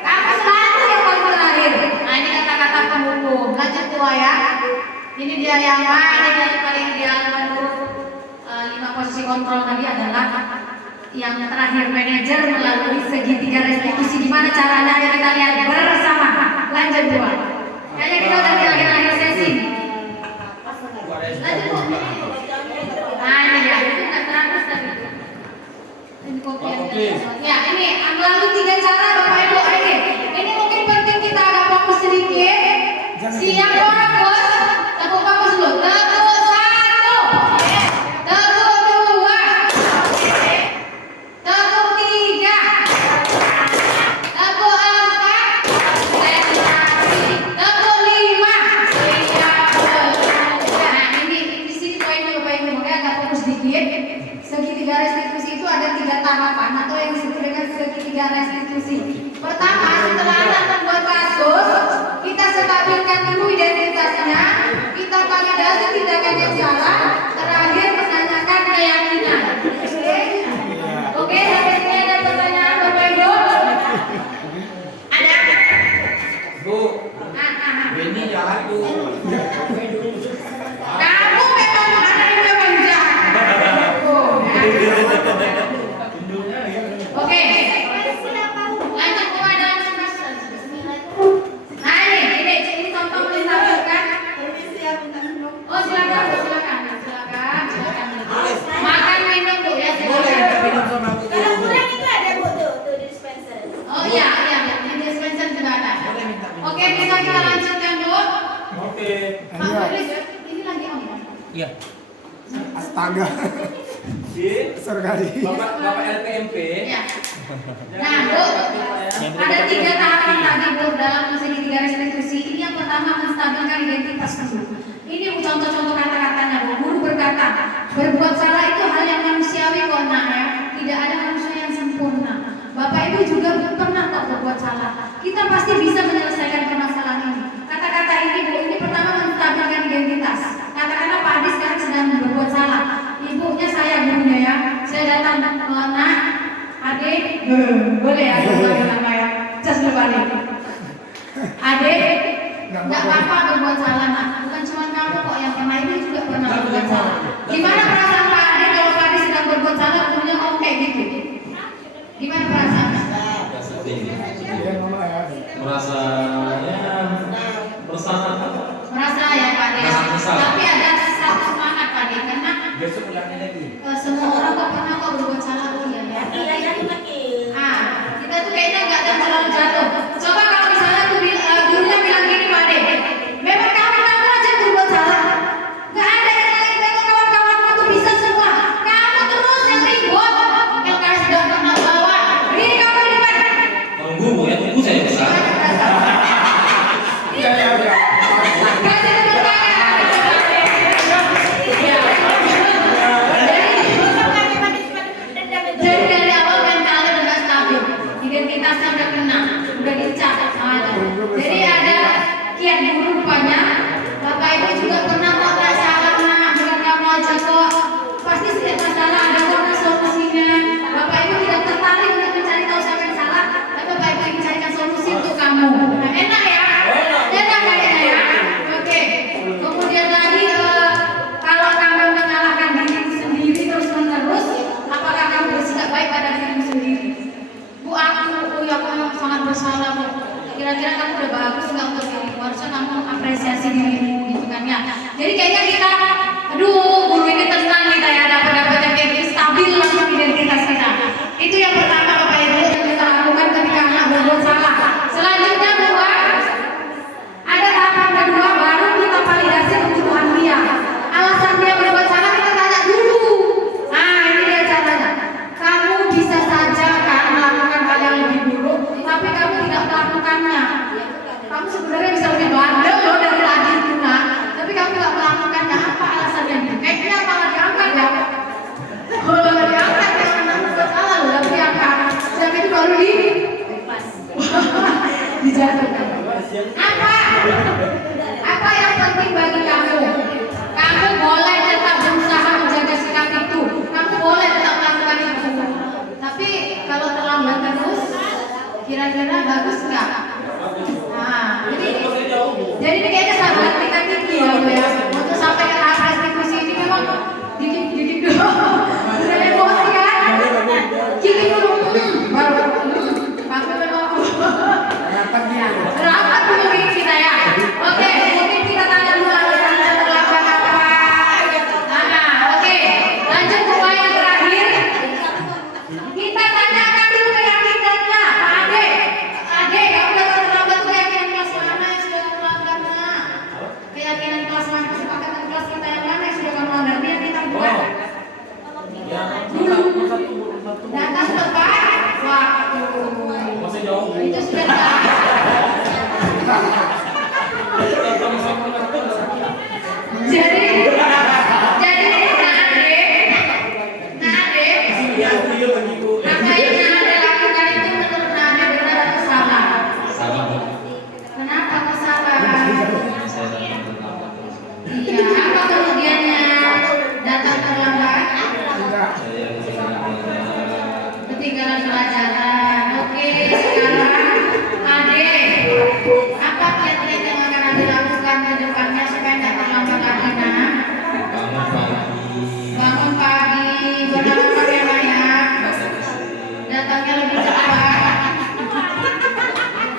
kamu selalu yang paling terakhir. Nah ini kata-kata penghukum. Lanjut tua ya. Ini dia yang ini yang paling dia menurut 5 posisi kontrol tadi adalah yang terakhir, manajer melalui segitiga restitusi. Gimana caranya? Ayo kita lihat bersama. Lanjut tua. Kayaknya kita udah di akhir-akhir sesi. Lanjut bu. Nah ini dia. Itu nggak terhapus tadi. Ini kopi. Ya ini melalui 3 cara Bapak Ibu. Ini mungkin penting kita agak fokus sedikit. Siap fokus. Tepuk fokus dulu. Tepuk 1. Tepuk 2. Tepuk 3. Tepuk 4. Tepuk 5. Nah ini di sini poin Bapak Ibu. Makanya agak fokus sedikit. Segitiga restitusi itu ada 3 tahapan atau yang disebut dengan segitiga restitusi. Pertama, setelah Anda membuat kasus, kita stabilkan dulu identitasnya, kita validasi tindakan yang salah, terakhir menanyakan keyakinan. Oke, sampai sini ada pertanyaan Bapak Ibu? Ada? Bu, ini jahat bu. Kamu memang anak yang memang jahat. Oke. Lanjut kepada nah ini contoh ditampilkan. Oh silakan. Makan minum bu ya silakan. Oh iya di dispenser juga ada. Oke bisa kita lanjutkan bu. Oke. Pak Boris ini lagi om ya? Iya. Astaga. Di Sekali. Bapak LPMP. Ya. Nah bu, ada 3 tahapan tadi bu dalam segitiga restitusi. Ini yang pertama menstabilkan identitas dulu. Ini contoh-contoh kata-katanya bu. Guru berkata, berbuat salah itu hal yang manusiawi kok nak ya. Tidak ada manusia yang sempurna. Bapak Ibu juga pernah kok berbuat salah. Kita pasti bisa menyelesaikan permasalahan ini. Kata-kata ini bu, ini pertama menstabilkan identitas. Katakanlah Pak Adi sekarang sedang berbuat salah. Ibunya saya gurunya ya. Saya datang nak, Adik, boleh ya saya nama ya. Just berbalik. Adik, nggak apa-apa berbuat salah nak. Bukan cuma kamu kok yang pernah, ibu juga pernah berbuat salah. Gimana perasaan Pak Adik kalau Pak Adik sedang berbuat salah, gurunya ngomong kayak gitu? Gimana perasaannya? Iya mama ya. Merasa ya bersalah. Merasa ya Pak Adik. Tapi ada satu semangat Pak Adik karena Besok ulangi lagi. semua orang kok pernah kok berbuat salah bu ya. Kita tuh kayaknya nggak ada terlalu jatuh. Coba kalau misalnya tuh gurunya bilang gini Pak Ade, memang kamu aja yang berbuat salah. Nggak ada yang lain, memang kawan-kawanmu tuh bisa semua. Kamu terus yang ribut. LKS sudah pernah bawa. Ini kamu di depan. Tunggu ya, tunggu saya besar. Iya. Kasih tepuk tangan. Jadi dari awal mentalnya udah stabil, identitasnya udah kena, udah dicap. Jadi ada kiat guru rupanya. Bapak Ibu juga pernah kok nggak salah nak, bukan kamu aja kok. Pasti setiap masalah ada kok solusinya. Bapak Ibu tidak tertarik untuk mencari tahu siapa yang salah, tapi Bapak Ibu ingin carikan solusi untuk kamu. Nah, enak ya? Enak kayaknya ya. Oke. Kemudian lagi kalau kamu menyalahkan diri sendiri terus menerus, apakah kamu bersikap baik pada diri sendiri? Bu aku sangat bersalah bu. Kira-kira kamu udah bagus nggak untuk dirimu? Harusnya kamu apresiasi dirimu gitu kan ya. Jadi kayaknya kita, aduh guru ini tenang kita ya dapat yang kayak gitu, stabil langsung identitas kita. Itu yang pertama Bapak Ibu yang kita lakukan ketika anak berbuat salah. Selanjutnya dua, ada tahapan kedua baru kita validasi kebutuhan dia. Alasan dia berbuat salah kita tanya dulu. Nah ini dia caranya. Kamu bisa saja kan melakukan hal yang lebih buruk, tapi kamu tidak melakukannya. Kamu sebenarnya bisa lebih bandel loh dari tadi itu nak, tapi kamu nggak melakukannya. Apa alasannya? Kayaknya malah diangkat ya. Malah diangkat ya, anak berbuat salah loh, tapi diangkat. Siapa itu baru dijatuhkan. Apa yang penting bagi kamu? Kamu boleh tetap berusaha menjaga sikap itu. Kamu boleh tetap melakukan itu. Tapi kalau terlambat terus, Kira-kira bagus nggak? Nah, jadi Masih jauh, Bu. jadi ini kayaknya sahabat kita Kiki ya Bu ya. Untuk sampai ke tahap restitusi ini memang dikit dulu. Sudah emosi kan? Kiki dulu, baru sampai memang rapat dulu ini kita ya. Oke, mungkin kita tanya dulu alasan terlambat apa. Nah, oke, lanjut ke poin yang terakhir. Kita tanyakan dulu keyakinannya, Pak Ade. Ade, kamu datang terlambat tuh keyakinan kelas mana yang sudah kamu langgar? Keyakinan kelas mana, kesepakatan kelas kita yang mana yang sudah kamu langgar? Biar kita buat. Data tepat. Waktu. Masih jauh, Bu. Itu sudah tepat. Jadi Nade, apa yang Nade lakukan itu menurut Nade benar atau salah? Sama Bu. Kenapa kok salah? Saya datang terlambat terus. Iya, apa kerugiannya datang terlambat? Saya Ketinggalan pelajaran. Oke, sekarang Ade, apa kiat-kiat yang akan Ade lakukan ke depannya supaya tidak terlambat lagi? Nah, bangun pagi, bangun pagi, berangkat pakai layak, baca istri, datangnya lebih cepat.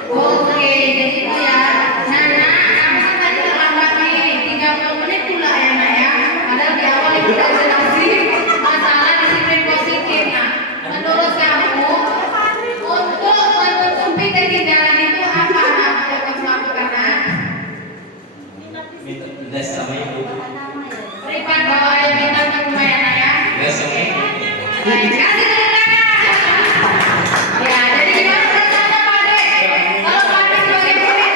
Oke, jadi itu ya. Nana, kamu kan tadi terlambat nih 30 menit pula ya Nak ya. Padahal di awal itu sudah sedasi masalah disiplin positif. Nah, menurut kamu untuk menutupi ketinggalan itu apa Nak yang kamu lakukan Nak? les sama ibu, Privat bawa air minum ke rumah ya Nak ya. les sama ibu. Baik, kasih tepuk tangan. Ya, jadi gimana perasaannya Pak Ade? Kalau Pak Ade sebagai murid,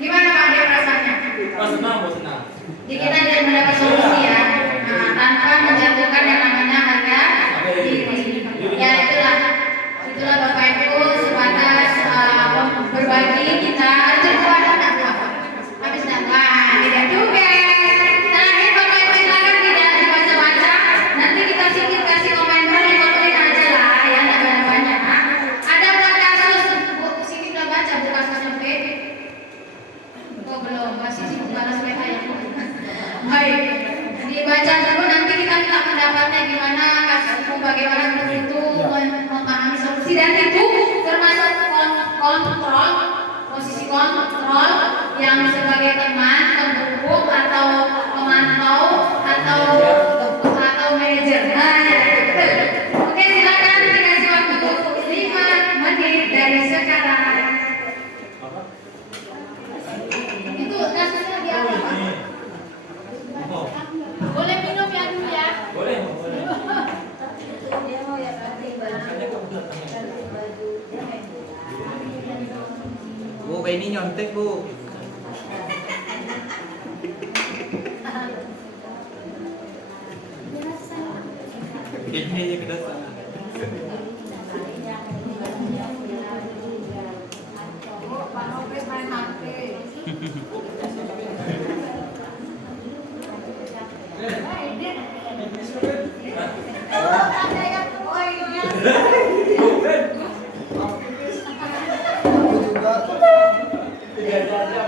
gimana Pak Ade perasaannya? Oh, senang, Bu, senang. Jadi kita tidak mendapat solusi ya, nah, tanpa menjatuhkan yang namanya harga diri. Ya itulah Bapak Ibu sebatas berbagi kita terbuat anak apa? Habis dapat tidak juga. Terakhir Bapak Ibu silakan tidak dibaca-baca. Nanti kita sedikit kasih komentar 5 menit aja lah ya, tidak banyak. Ada buat kasus Bu Siti udah baca Bu kasusnya Bu? Oh belum, masih sibuk balas WA ya. Baik, dibaca dulu nanti kita minta pendapatnya gimana kasusmu, bagaimana begitu memahami solusi dan itu termasuk kontrol, posisi kontrol yang sebagai teman, pendukung atau pemantau atau manajer. Nah, betul. Oke silakan dikasih waktu 5 menit dari sekarang. Itu kasusnya di apa? Oh, Boleh minum ya dulu ya. boleh, boleh. Dia mau ya ganti baju. Bu, ini nyontek Bu. Ini aja kedasan.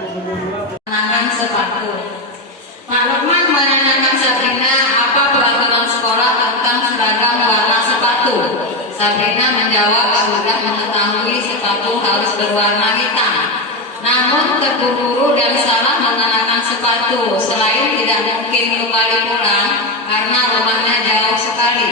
mengenakan sepatu. Pak Lukman menanyakan Sabrina apa peraturan sekolah tentang seragam warna sepatu. Sabrina menjawab sudah mengetahui sepatu harus berwarna hitam. Namun terburu-buru dan salah mengenakan sepatu. Selain tidak mungkin kembali pulang karena rumahnya jauh sekali.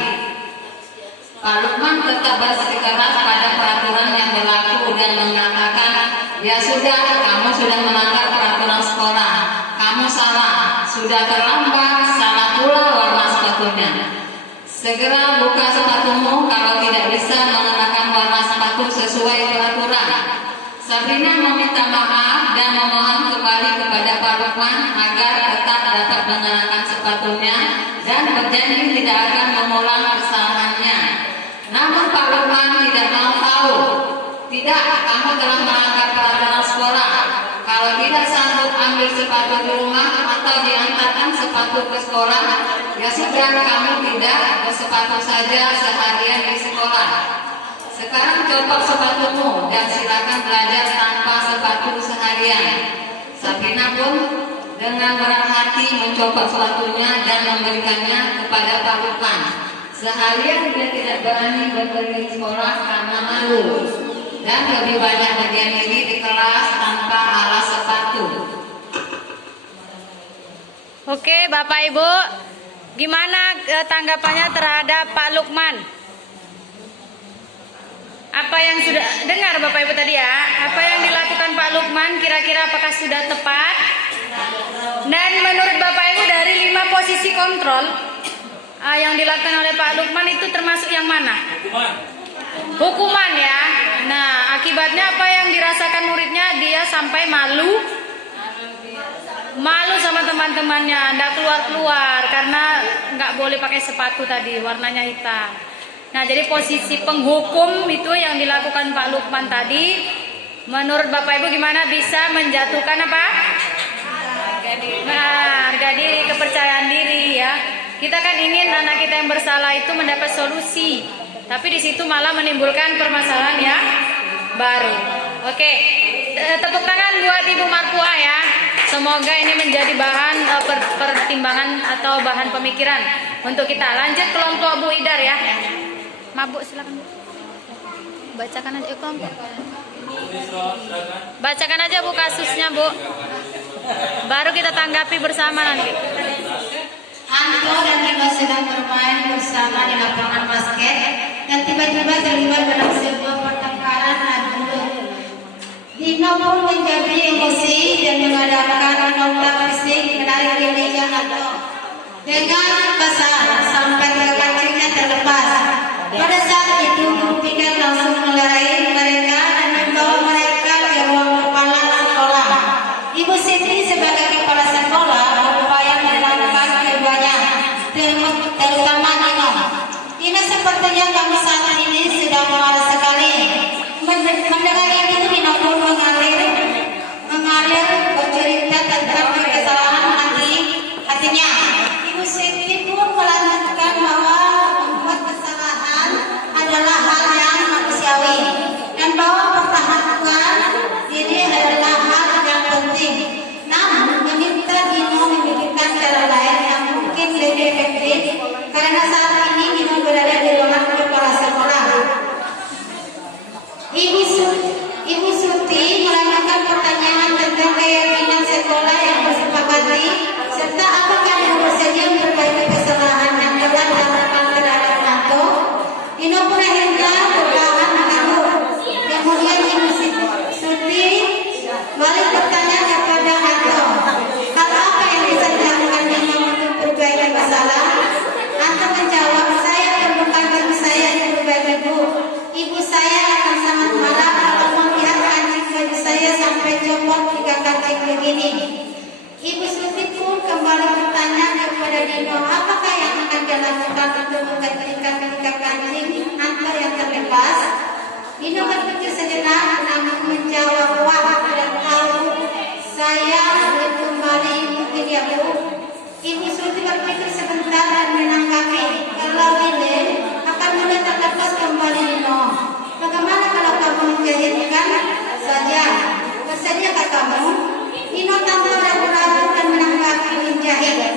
Pak Lukman tetap bersikeras pada peraturan yang berlaku dan mengatakan, ya sudah, kamu sudah melanggar peraturan sekolah. Kamu salah, sudah terlambat, salah pula warna sepatunya. Segera buka sepatumu kalau tidak bisa mengenakan warna sepatu sesuai peraturan. Sabrina meminta maaf dan memohon kembali kepada Pak Lukman agar tetap dapat mengenakan sepatunya dan berjanji tidak akan mengulang kesalahannya. Namun Pak Lukman tidak mau tahu. Tidak, kamu telah melanggar peraturan sekolah. Kalau tidak sanggup ambil sepatu di rumah atau diantarkan sepatu ke sekolah, ya sudah kamu tidak bersepatu saja seharian di sekolah. Sekarang copot sepatumu dan silakan belajar tanpa sepatu seharian. Sabrina pun dengan berat hati mencopot sepatunya dan memberikannya kepada Pak Lukman. Seharian dia tidak berani berkeliling sekolah karena malu dan lebih banyak berdiam diri di kelas tanpa alas sepatu. Oke, Bapak Ibu, gimana tanggapannya terhadap Pak Lukman? Apa yang sudah dengar Bapak Ibu tadi ya? Apa yang dilakukan Pak Lukman kira-kira apakah sudah tepat? Dan menurut Bapak Ibu dari 5 posisi kontrol yang dilakukan oleh Pak Lukman itu termasuk yang mana? Hukuman ya. Nah, akibatnya apa yang dirasakan muridnya? Dia sampai malu sama teman-temannya, nggak keluar karena nggak boleh pakai sepatu tadi, warnanya hitam. Nah, jadi posisi penghukum itu yang dilakukan Pak Lukman tadi, menurut Bapak Ibu gimana bisa menjatuhkan apa? Harga diri, kepercayaan diri ya. Kita kan ingin anak kita yang bersalah itu mendapat solusi, tapi di situ malah menimbulkan permasalahan yang baru. Oke, tepuk tangan buat Ibu Marpuah ya. Semoga ini menjadi bahan pertimbangan atau bahan pemikiran untuk kita. Lanjut kelompok Bu Idar ya. Mabuk silakan. Bacakan aja kelompok. Bacakan aja Bu kasusnya Bu. Baru kita tanggapi bersama nanti. Anto dan Dino sedang bermain bersama di lapangan basket dan tiba-tiba terlibat dalam sebuah pertengkaran adu mulut. Dino pun menjadi emosi dan mengadakan kontak fisik menarik dirinya Anto dengan kasar sampai kancingnya terlepas. Pada saat itu guru Peter langsung melerai mereka dan membawa mereka ke ruang kepala sekolah. Ibu Siti sebagai kepala sekolah berupaya menenangkan keduanya, terutama Dino. Dino sepertinya kamu saat ini sedang marah sekali. Mendengar itu Dino pun mengalir bercerita tentang kesalahan hatinya. Ibu Siti pun melanjutkan bahwa membuat kesalahan adalah hal yang manusiawi dan bahwa pertahanan diri adalah hal yang penting. Namun meminta Dino memikirkan cara lain yang mungkin lebih efektif karena saat ini Dino berada di ruangan kepala sekolah. Ibu Suti melanjutkan pertanyaan tentang keyakinan sekolah yang bersepakati serta apakah yang bersedia memperbaiki kesalahan yang telah dilakukan terhadap Anto. Dino pun akhirnya bertahan mengangguk. Kemudian Ibu Suti balik bertanya kepada Anto, hal apa yang bisa dilakukan Dino untuk perbaikan masalah? Anto menjawab, saya perlukan diri saya yang berbaik Bu. Ibu saya akan sangat marah kalau melihat kancing baju saya sampai copot 3 kancing begini. Ibu Suti pun kembali bertanya kepada Dino, apakah yang akan dilakukan untuk menggantikan 3 kancing Anto yang terlepas? Dino berpikir sejenak namun menjawab, wah tidak tahu, saya belum kembali mungkin ya Bu. Ibu Suti berpikir sebentar dan menanggapi, kalau ini akan mulai terlepas kembali Dino. Bagaimana kalau kamu menjahitkan saja? Bersediakah kamu? Dino tanpa ragu-ragu dan menanggapi menjahit.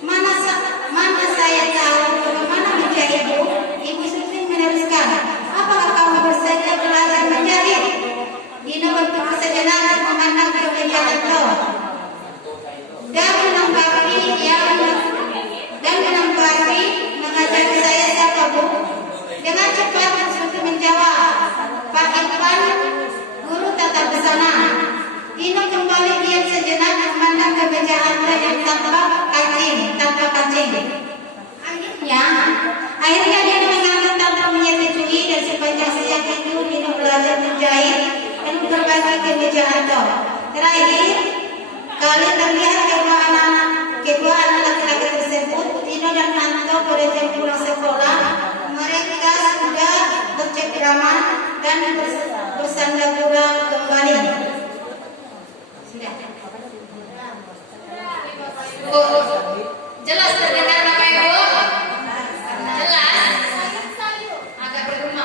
Mana saya tahu bagaimana menjahit Bu? Ibu Suti meneruskan, apakah kamu bersedia belajar menjahit? Dino berpikir sejenak dan memandang ke meja Anto dan menanggapi mengajari saya siapa Bu? Dengan cepat Suti menjawab, Pak Irfan, guru tata busana. Dino kembali diam sejenak memandang ke meja Anto yang tanpa kancing. Akhirnya Dino mengangguk tanpa menyetujui dan sepanjang siang itu Dino belajar menjahit dan berbagi ke meja Anto. Terakhir kali terlihat kedua anak laki-laki tersebut, Dino dan Anto pada jam pulang sekolah. Mereka sudah bercengkrama dan bersandar gurau kembali. Sudah. Jelas terdengar Bapak Ibu? Jelas. Agak bergema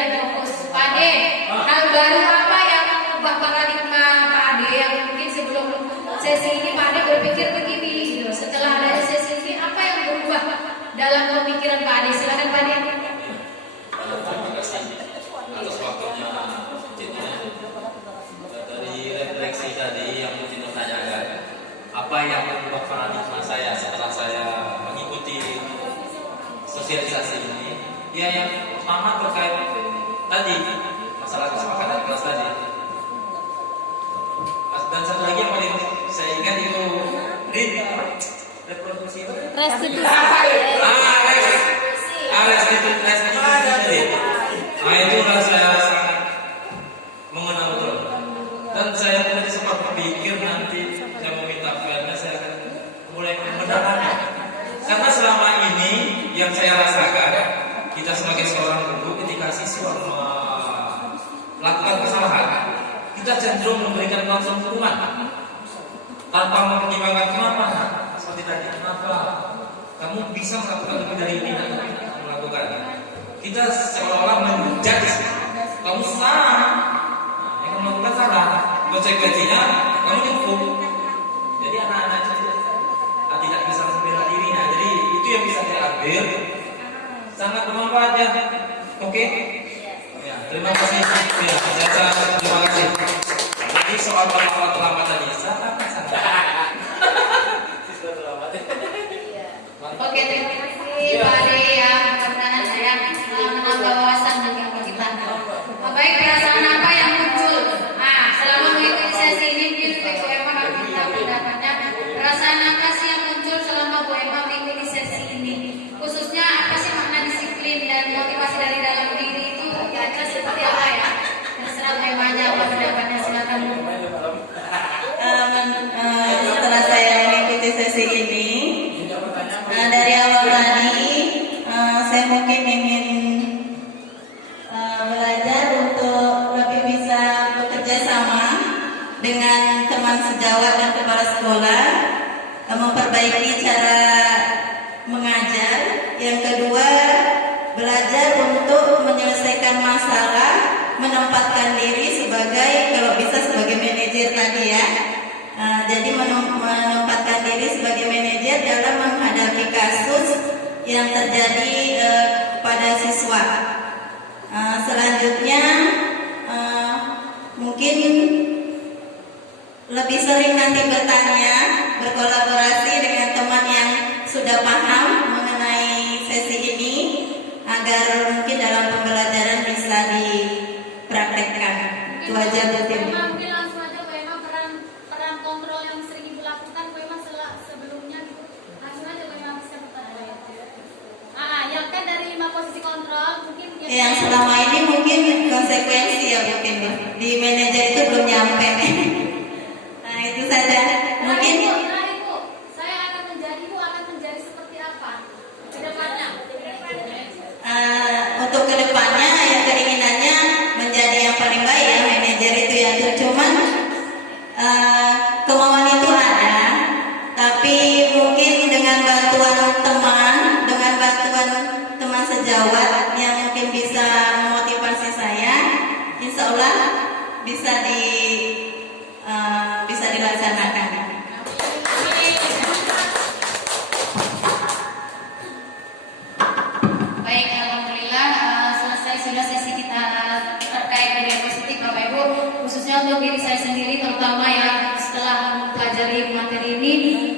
dan fokus. Pak Ade, hal baru apa yang mengubah paradigma Pak Ade yang mungkin sebelum sesi ini Pak Ade berpikir begini gitu. Setelah dari sesi ini apa yang berubah dalam pemikiran Pak Ade? Silakan Pak Ade. Terima kasih atas waktunya Cinta. Dari refleksi tadi yang Cinta tanyakan, apa yang mengubah paradigma saya setelah saya mengikuti sosialisasi ini? Ya, yang pertama terkait tadi masalah kesepakatan kelas tadi. Dan satu lagi yang paling saya ingat itu reproduksi. Restitusi. Restitusi. Nah itu saya sangat mengenal betul. Dan saya tadi sempat berpikir nanti saya meminta filenya saya akan mulai mendalami. Karena selama ini yang saya rasakan, kita sebagai seorang guru ketika siswa melakukan kesalahan, kita cenderung memberikan langsung hukuman tanpa mempertimbangkan kenapa. Seperti tadi, kenapa kamu bisa melakukan lebih dari ini dan melakukan. Kita seolah-olah menjudge, kamu salah, yang kamu lakukan salah, konsekuensinya kamu cukup. Jadi anak-anak itu tidak bisa membela diri. Nah, jadi itu yang bisa saya ambil. Sangat bermanfaat ya. Oke? Ya, terima kasih. Ya, saya terima kasih. Jadi soal terlambat tadi, sangat. Oke, terima kasih Pak Ade yang mudah-mudahan saya menambah wawasan dan ilmu kita. Baik, perasaan apa yang muncul? Nah, selama mengikuti sesi ini, mungkin Bu Emma akan minta pendapatnya. Perasaan apa sih yang muncul selama Bu Emma mengikuti sesi ini? Khususnya apa sih makna disiplin dan motivasi dari dalam diri itu? Kira-kira seperti apa ya? Terserah Bu Emma aja apa pendapatnya, silakan Bu. Setelah saya mengikuti sesi ini, dari awal tadi saya mungkin ingin belajar untuk lebih bisa bekerja sama dengan teman sejawat dan kepala sekolah, memperbaiki cara mengajar. Yang kedua, belajar untuk menyelesaikan masalah, menempatkan diri sebagai, kalau bisa sebagai manajer tadi ya. Jadi menempatkan diri sebagai manajer dalam menghadapi kasus yang terjadi pada siswa. Selanjutnya mungkin lebih sering nanti bertanya, berkolaborasi dengan teman yang sudah paham mengenai sesi ini agar mungkin dalam pembelajaran bisa dipraktekkan. Itu aja Bu Tim. Mungkin langsung aja Bu Emma peran kontrol yang sering Ibu lakukan Bu Emma sebelumnya gitu. Langsung aja Bu Emma bisa bertanya. Yang kan dari 5 posisi kontrol mungkin Yang selama ini mungkin konsekuensi ya Bu Tim. Di manajer itu belum nyampe. Nah itu saja. Mungkin Bu, saya akan menjadi seperti apa ke depannya? untuk kedepannya ya keinginannya menjadi yang paling baik ya manajer itu ya. Cuman kemauan itu ada, tapi mungkin dengan bantuan teman sejawat yang mungkin bisa memotivasi saya, insya Allah bisa dilaksanakan. Baik, alhamdulillah selesai sudah sesi kita terkait media positif Bapak Ibu, khususnya untuk diri saya sendiri terutama yang setelah mempelajari materi ini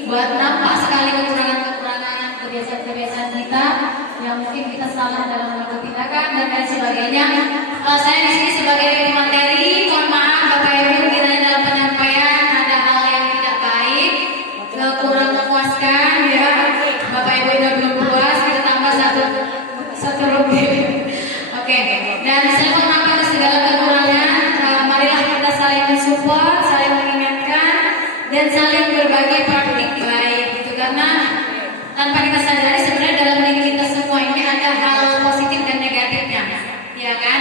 buat nampak sekali kekurangan-kekurangan kebiasaan-kebiasaan kita yang mungkin kita salah dalam melakukan tindakan dan lain sebagainya. Saya di sini sebagai pemateri, mohon maaf Bapak Ibu kiranya dalam penyampaian ada hal yang tidak baik, kurang memuaskan ya. Bapak Ibu yang belum puas kita tambah satu lebih. Oke, dan saya mohon maaf atas segala kekurangan. Marilah kita saling mensupport, saling mengingatkan, dan saling berbagi praktik baik. Gitu karena tanpa kita sadari sebenarnya dalam diri kita semua ini ada hal positif dan negatifnya, ya kan?